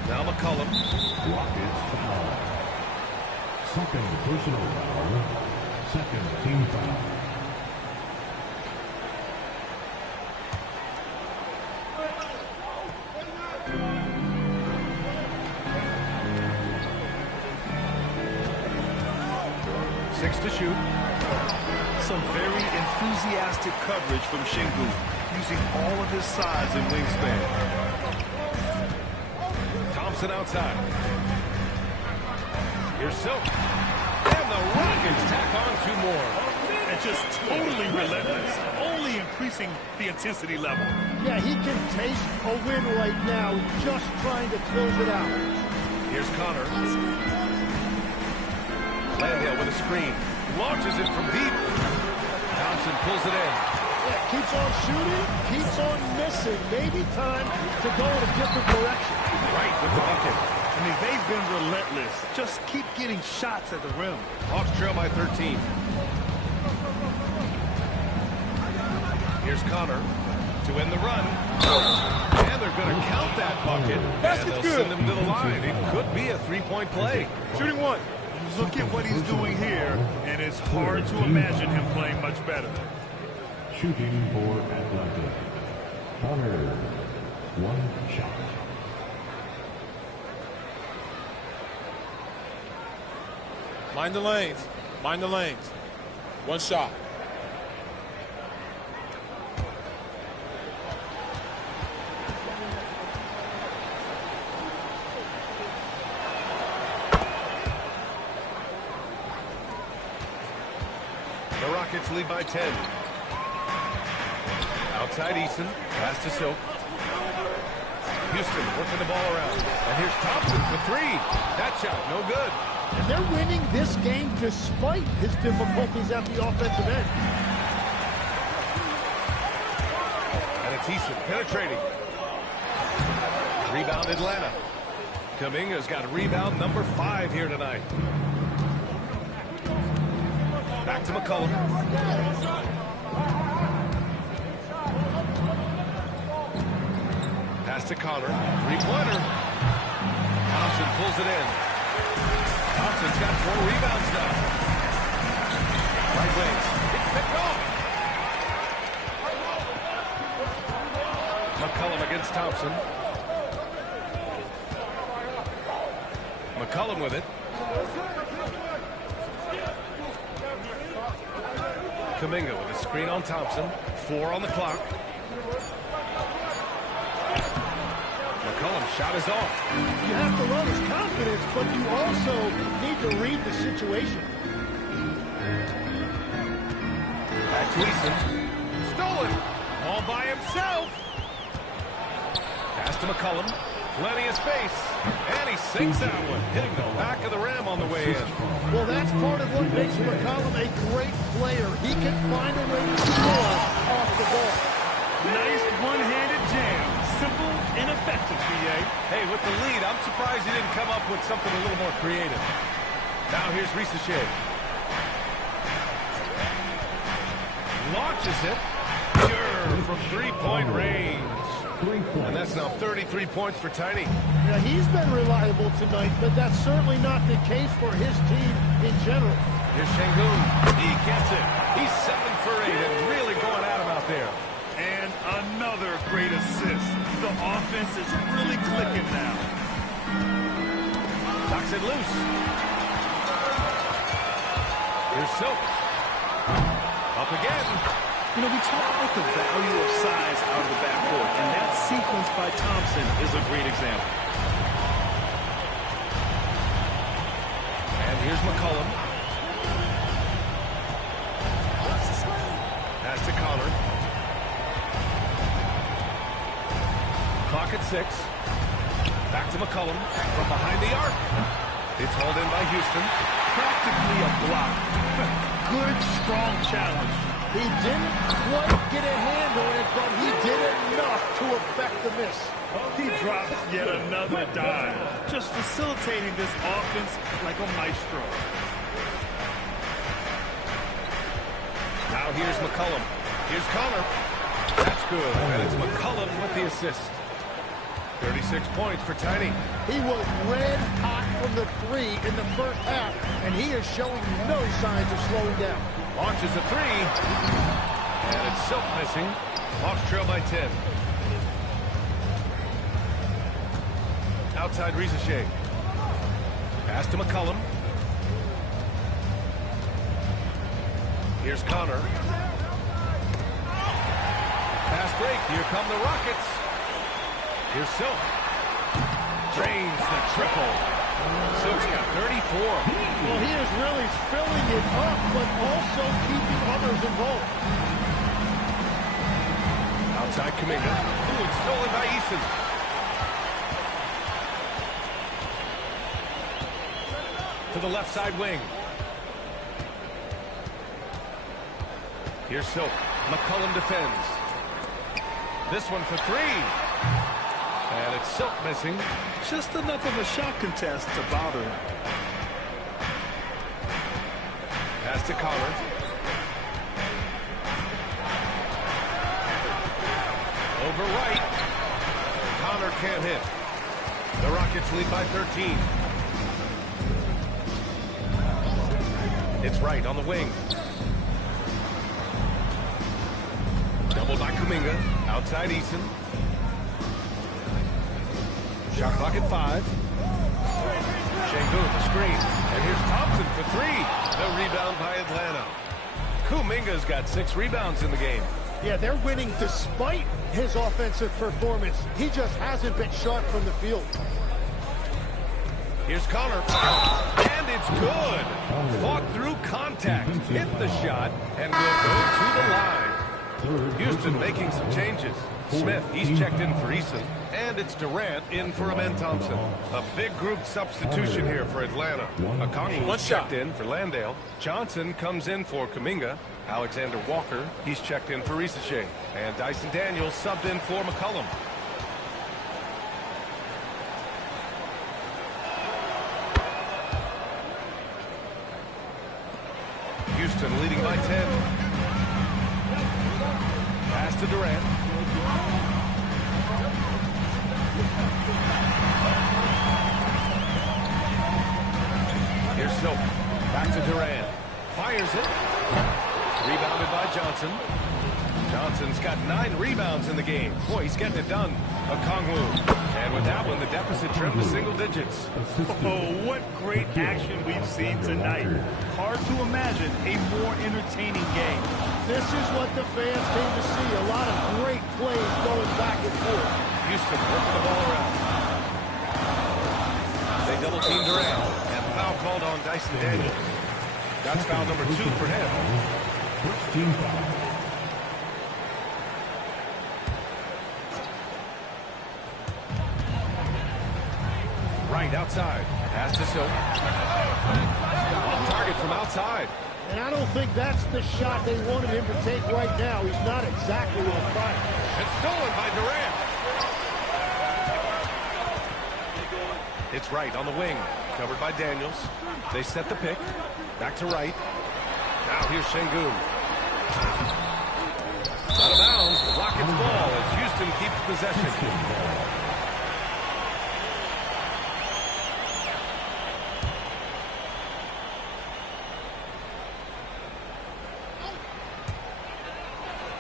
Now McCollum. Rockets foul. Second personal foul. Second team foul. To shoot. Some very enthusiastic coverage from Sengun, using all of his size and wingspan. Thompson outside. Here's Silk. And the Rockets tack on 2 more. And just totally relentless, only increasing the intensity level. Yeah, he can taste a win right now, just trying to close it out. Here's Connor. Landale with a screen. Launches it from deep. Thompson pulls it in. Yeah, keeps on shooting, keeps on missing. Maybe time to go in a different direction. Right with the bucket. I mean, they've been relentless. Just keep getting shots at the rim. Hawks trail by 13. Here's Here's Connor to end the run. And they're going to count that bucket. And they'll send him to the line. It could be a three-point play. Shooting one. Look at what he's doing here, and it's hard to imagine him playing much better. Shooting for Atlanta. Connor, one shot. Mind the lanes. Mind the lanes. One shot. The Rockets lead by 10. Outside Eason, pass to Silk. Houston working the ball around. And here's Thompson for three. That shot, no good. And they're winning this game despite his difficulties at the offensive end. And it's Eason penetrating. Rebound Atlanta. Kuminga's got rebound number 5 here tonight. Back to McCollum. Pass to Connor. Three-pointer. Thompson pulls it in. Thompson's got 4 rebounds now. Right wing. It's picked off. McCollum against Thompson. McCollum with it. Kuminga with a screen on Thompson. 4 on the clock. McCollum's shot is off. You have to love his confidence, but you also need to read the situation. Back to Eason. Stolen. All by himself. Pass to McCollum. Plenty of space. And he sinks that one, hitting the back of the rim on the way in. Well, that's part of what makes McCollum a great player. He can find a way to score off the ball. Nice one-handed jam. Simple and effective, B.A. Hey, with the lead, I'm surprised he didn't come up with something a little more creative. Now here's Risacher. Launches it. Pure from three-point range. And that's now 33 points for Tiny. Now, he's been reliable tonight, but that's certainly not the case for his team in general. Here's Şengün. He gets it. He's 7 for 8 and really going at him out there. And another great assist. The offense is really clicking now. Knocks it loose. Here's Silk. Up again. You know, we talk about the value of size out of the backcourt, and that sequence by Thompson is a great example. And here's McCollum. Pass to Connor. Clock at 6. Back to McCollum from behind the arc. It's hauled in by Houston. Practically a block. Good, strong challenge. He didn't quite get a hand on it, but he did enough to affect the miss. He drops yet another dive, just facilitating this offense like a maestro. Now here's McCollum. Here's Connor. That's good. And it's McCollum with the assist. 36 points for Tiny. He was red hot from the 3 in the first half, and he is showing no signs of slowing down. Launches a 3. And it's Silk missing. Hawks trail by 10. Outside Risacher. Pass to McCollum. Here's Connor. Pass break. Here come the Rockets. Here's Silk. Drains the triple. Silk's got 34. Well, he is really filling it up, but also keeping others involved. Outside Kuminga. Ooh, it's stolen by Eason. To the left side wing. Here's Silk. McCollum defends. This one for 3. And it's Silk missing. Just enough of a shot contest to bother him. Pass to Connor. for Wright. Connor can't hit. The Rockets lead by 13. It's Wright on the wing. Doubled by Kuminga. Outside Eason. Shot clock at 5. Şengün, the screen. And here's Thompson for 3. The rebound by Atlanta. Kuminga's got 6 rebounds in the game. Yeah, they're winning despite his offensive performance. He just hasn't been sharp from the field. Here's Connor. And it's good. Fought through contact. Hit the shot. And will go to the line. Houston making some changes. Smith, he's checked in for Eason. And it's Durant in for Amen Thompson. A big group substitution here for Atlanta. Okongwu checked in for Landale. Johnson comes in for Kuminga. Alexander Walker, he's checked in for Risacher. And Dyson Daniels subbed in for McCollum. Houston leading by 10. Pass to Durant. Here's Silva. Back to Durant. Fires it. Rebounded by Johnson. Johnson's got 9 rebounds in the game. Boy, he's getting it done. Okongwu. And with that one, the deficit trimmed to single digits. Oh, what great action we've seen tonight. Hard to imagine a more entertaining game. This is what the fans came to see. A lot of great plays going back and forth. Houston working the ball around. They double team Durant. And foul called on Dyson Daniels. That's foul number 2 for him. Team foul. Right outside. Pass to Silva. Off target from outside. And I don't think that's the shot they wanted him to take right now. He's not exactly on fire. It's stolen by Durant. It's Wright on the wing. Covered by Daniels. They set the pick. Back to Wright. Now here's Şengün. Out of bounds. Rockets ball as Houston keeps possession.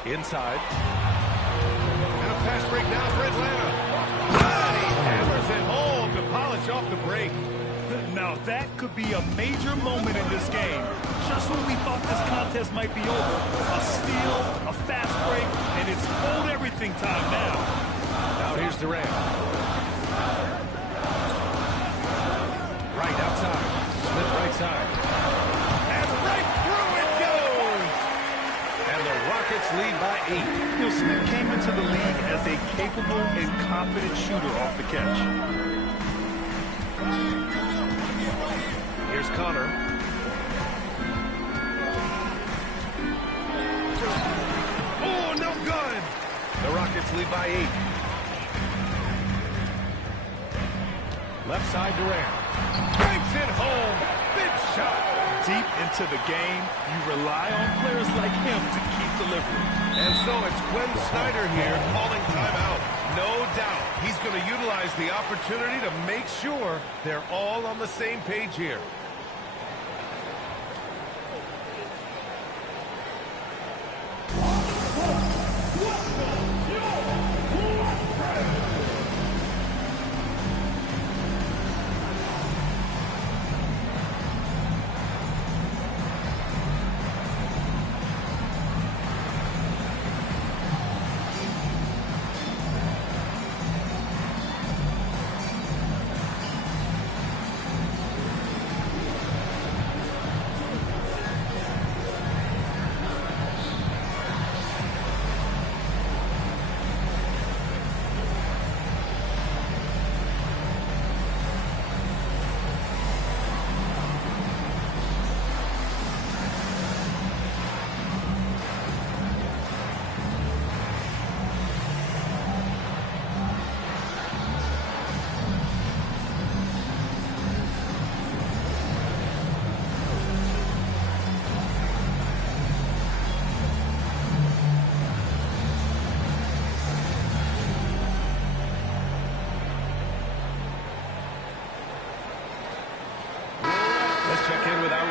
Inside. And a fast break now for Atlanta. And he hammers it home to polish off the break. Now that could be a major moment in this game. Just when we thought this contest might be over, a steal, a fast break, and it's hold everything time now. Now here's Durant. Right outside. Smith right side. And right through it goes! And the Rockets lead by 8. You know, Smith came into the league as a capable and confident shooter off the catch. Here's Connor. Oh, no good! The Rockets lead by 8. Left side Durant. Banks it home. Big shot. Deep into the game, you rely on players like him to keep delivering. And so it's Quinn Snyder here calling timeout. No doubt he's going to utilize the opportunity to make sure they're all on the same page here.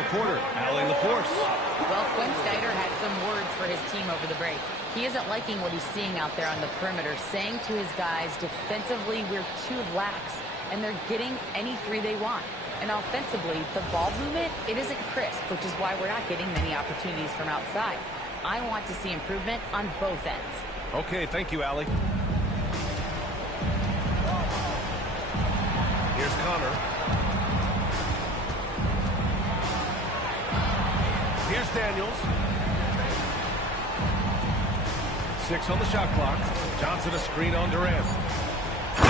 reporter, Allie LaForce. Well, Quinn Snyder had some words for his team over the break. He isn't liking what he's seeing out there on the perimeter, saying to his guys, defensively, we're too lax, and they're getting any three they want. And offensively, the ball movement, it isn't crisp, which is why we're not getting many opportunities from outside. I want to see improvement on both ends. Okay, thank you, Allie. Here's Connor. Here's Daniels. 6 on the shot clock. Johnson a screen on Durant. The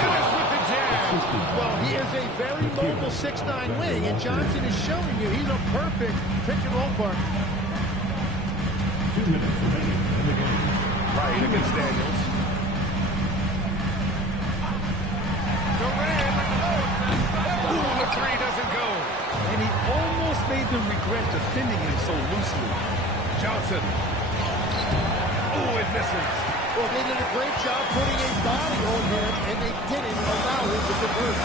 finish with the jam. Well, he is a very mobile 6'9" wing, and Johnson is showing you he's a perfect pick-and-roll partner. 2 minutes remaining in the game. Right against Daniels. Durant. Ooh, the three doesn't go. And he almost made them regret defending him so loosely. Johnson. Ooh, it misses. Well, they did a great job putting a body on him, and they didn't allow him to convert.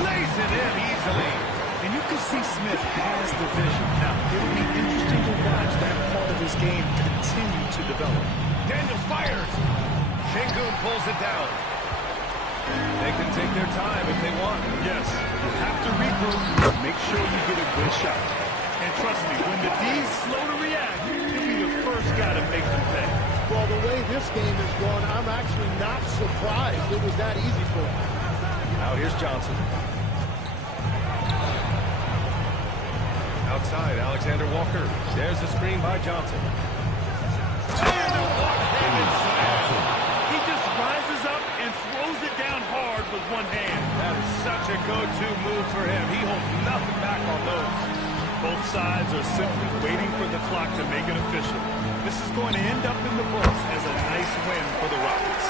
Lays it in easily. And you can see Smith has the vision. Now, it will be interesting to watch that part of his game continue to develop. Daniels fires. Şengün pulls it down. They can take their time if they want. Yes, you have to regroup. Make sure you get a good shot. And trust me, when the D's slow to react, you'll be the first guy to make them pay. Well, the way this game is going, I'm actually not surprised it was that easy for him. Now here's Johnson. Outside, Alexander Walker. There's the screen by Johnson. And a one-handed slam. He just rises up and throws it down hard with one hand. That is such a go-to move for him. He holds nothing back on those. Both sides are simply waiting for the clock to make it official. This is going to end up in the books as a nice win for the Rockets.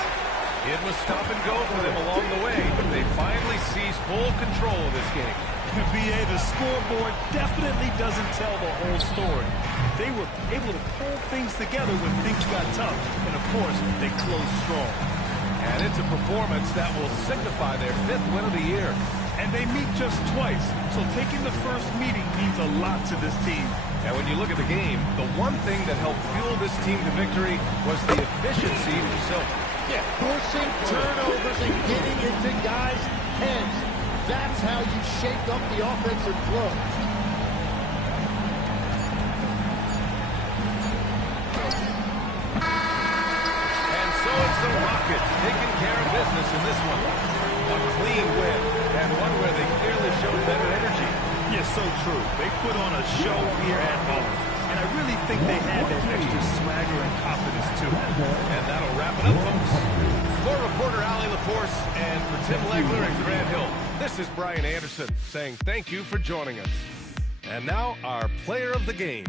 It was stop and go for them along the way, but they finally seized full control of this game. BA, the scoreboard definitely doesn't tell the whole story. They were able to pull things together when things got tough, and of course, they closed strong. And it's a performance that will signify their 5th win of the year. And they meet just twice, so taking the first meeting means a lot to this team. And when you look at the game, the one thing that helped fuel this team to victory was the efficiency from Silk. Yeah, forcing turnovers and getting into guys' heads. That's how you shake up the offensive flow. And so it's the Rockets taking care of business in this one. A clean win, and one where they clearly showed better energy. Yeah, so true. They put on a show here at home. And I really think they had that extra swagger and confidence, too. And that'll wrap it up, folks. For reporter Allie LaForce and for Tim Legler and Grant Hill, this is Brian Anderson saying thank you for joining us. And now, our player of the game.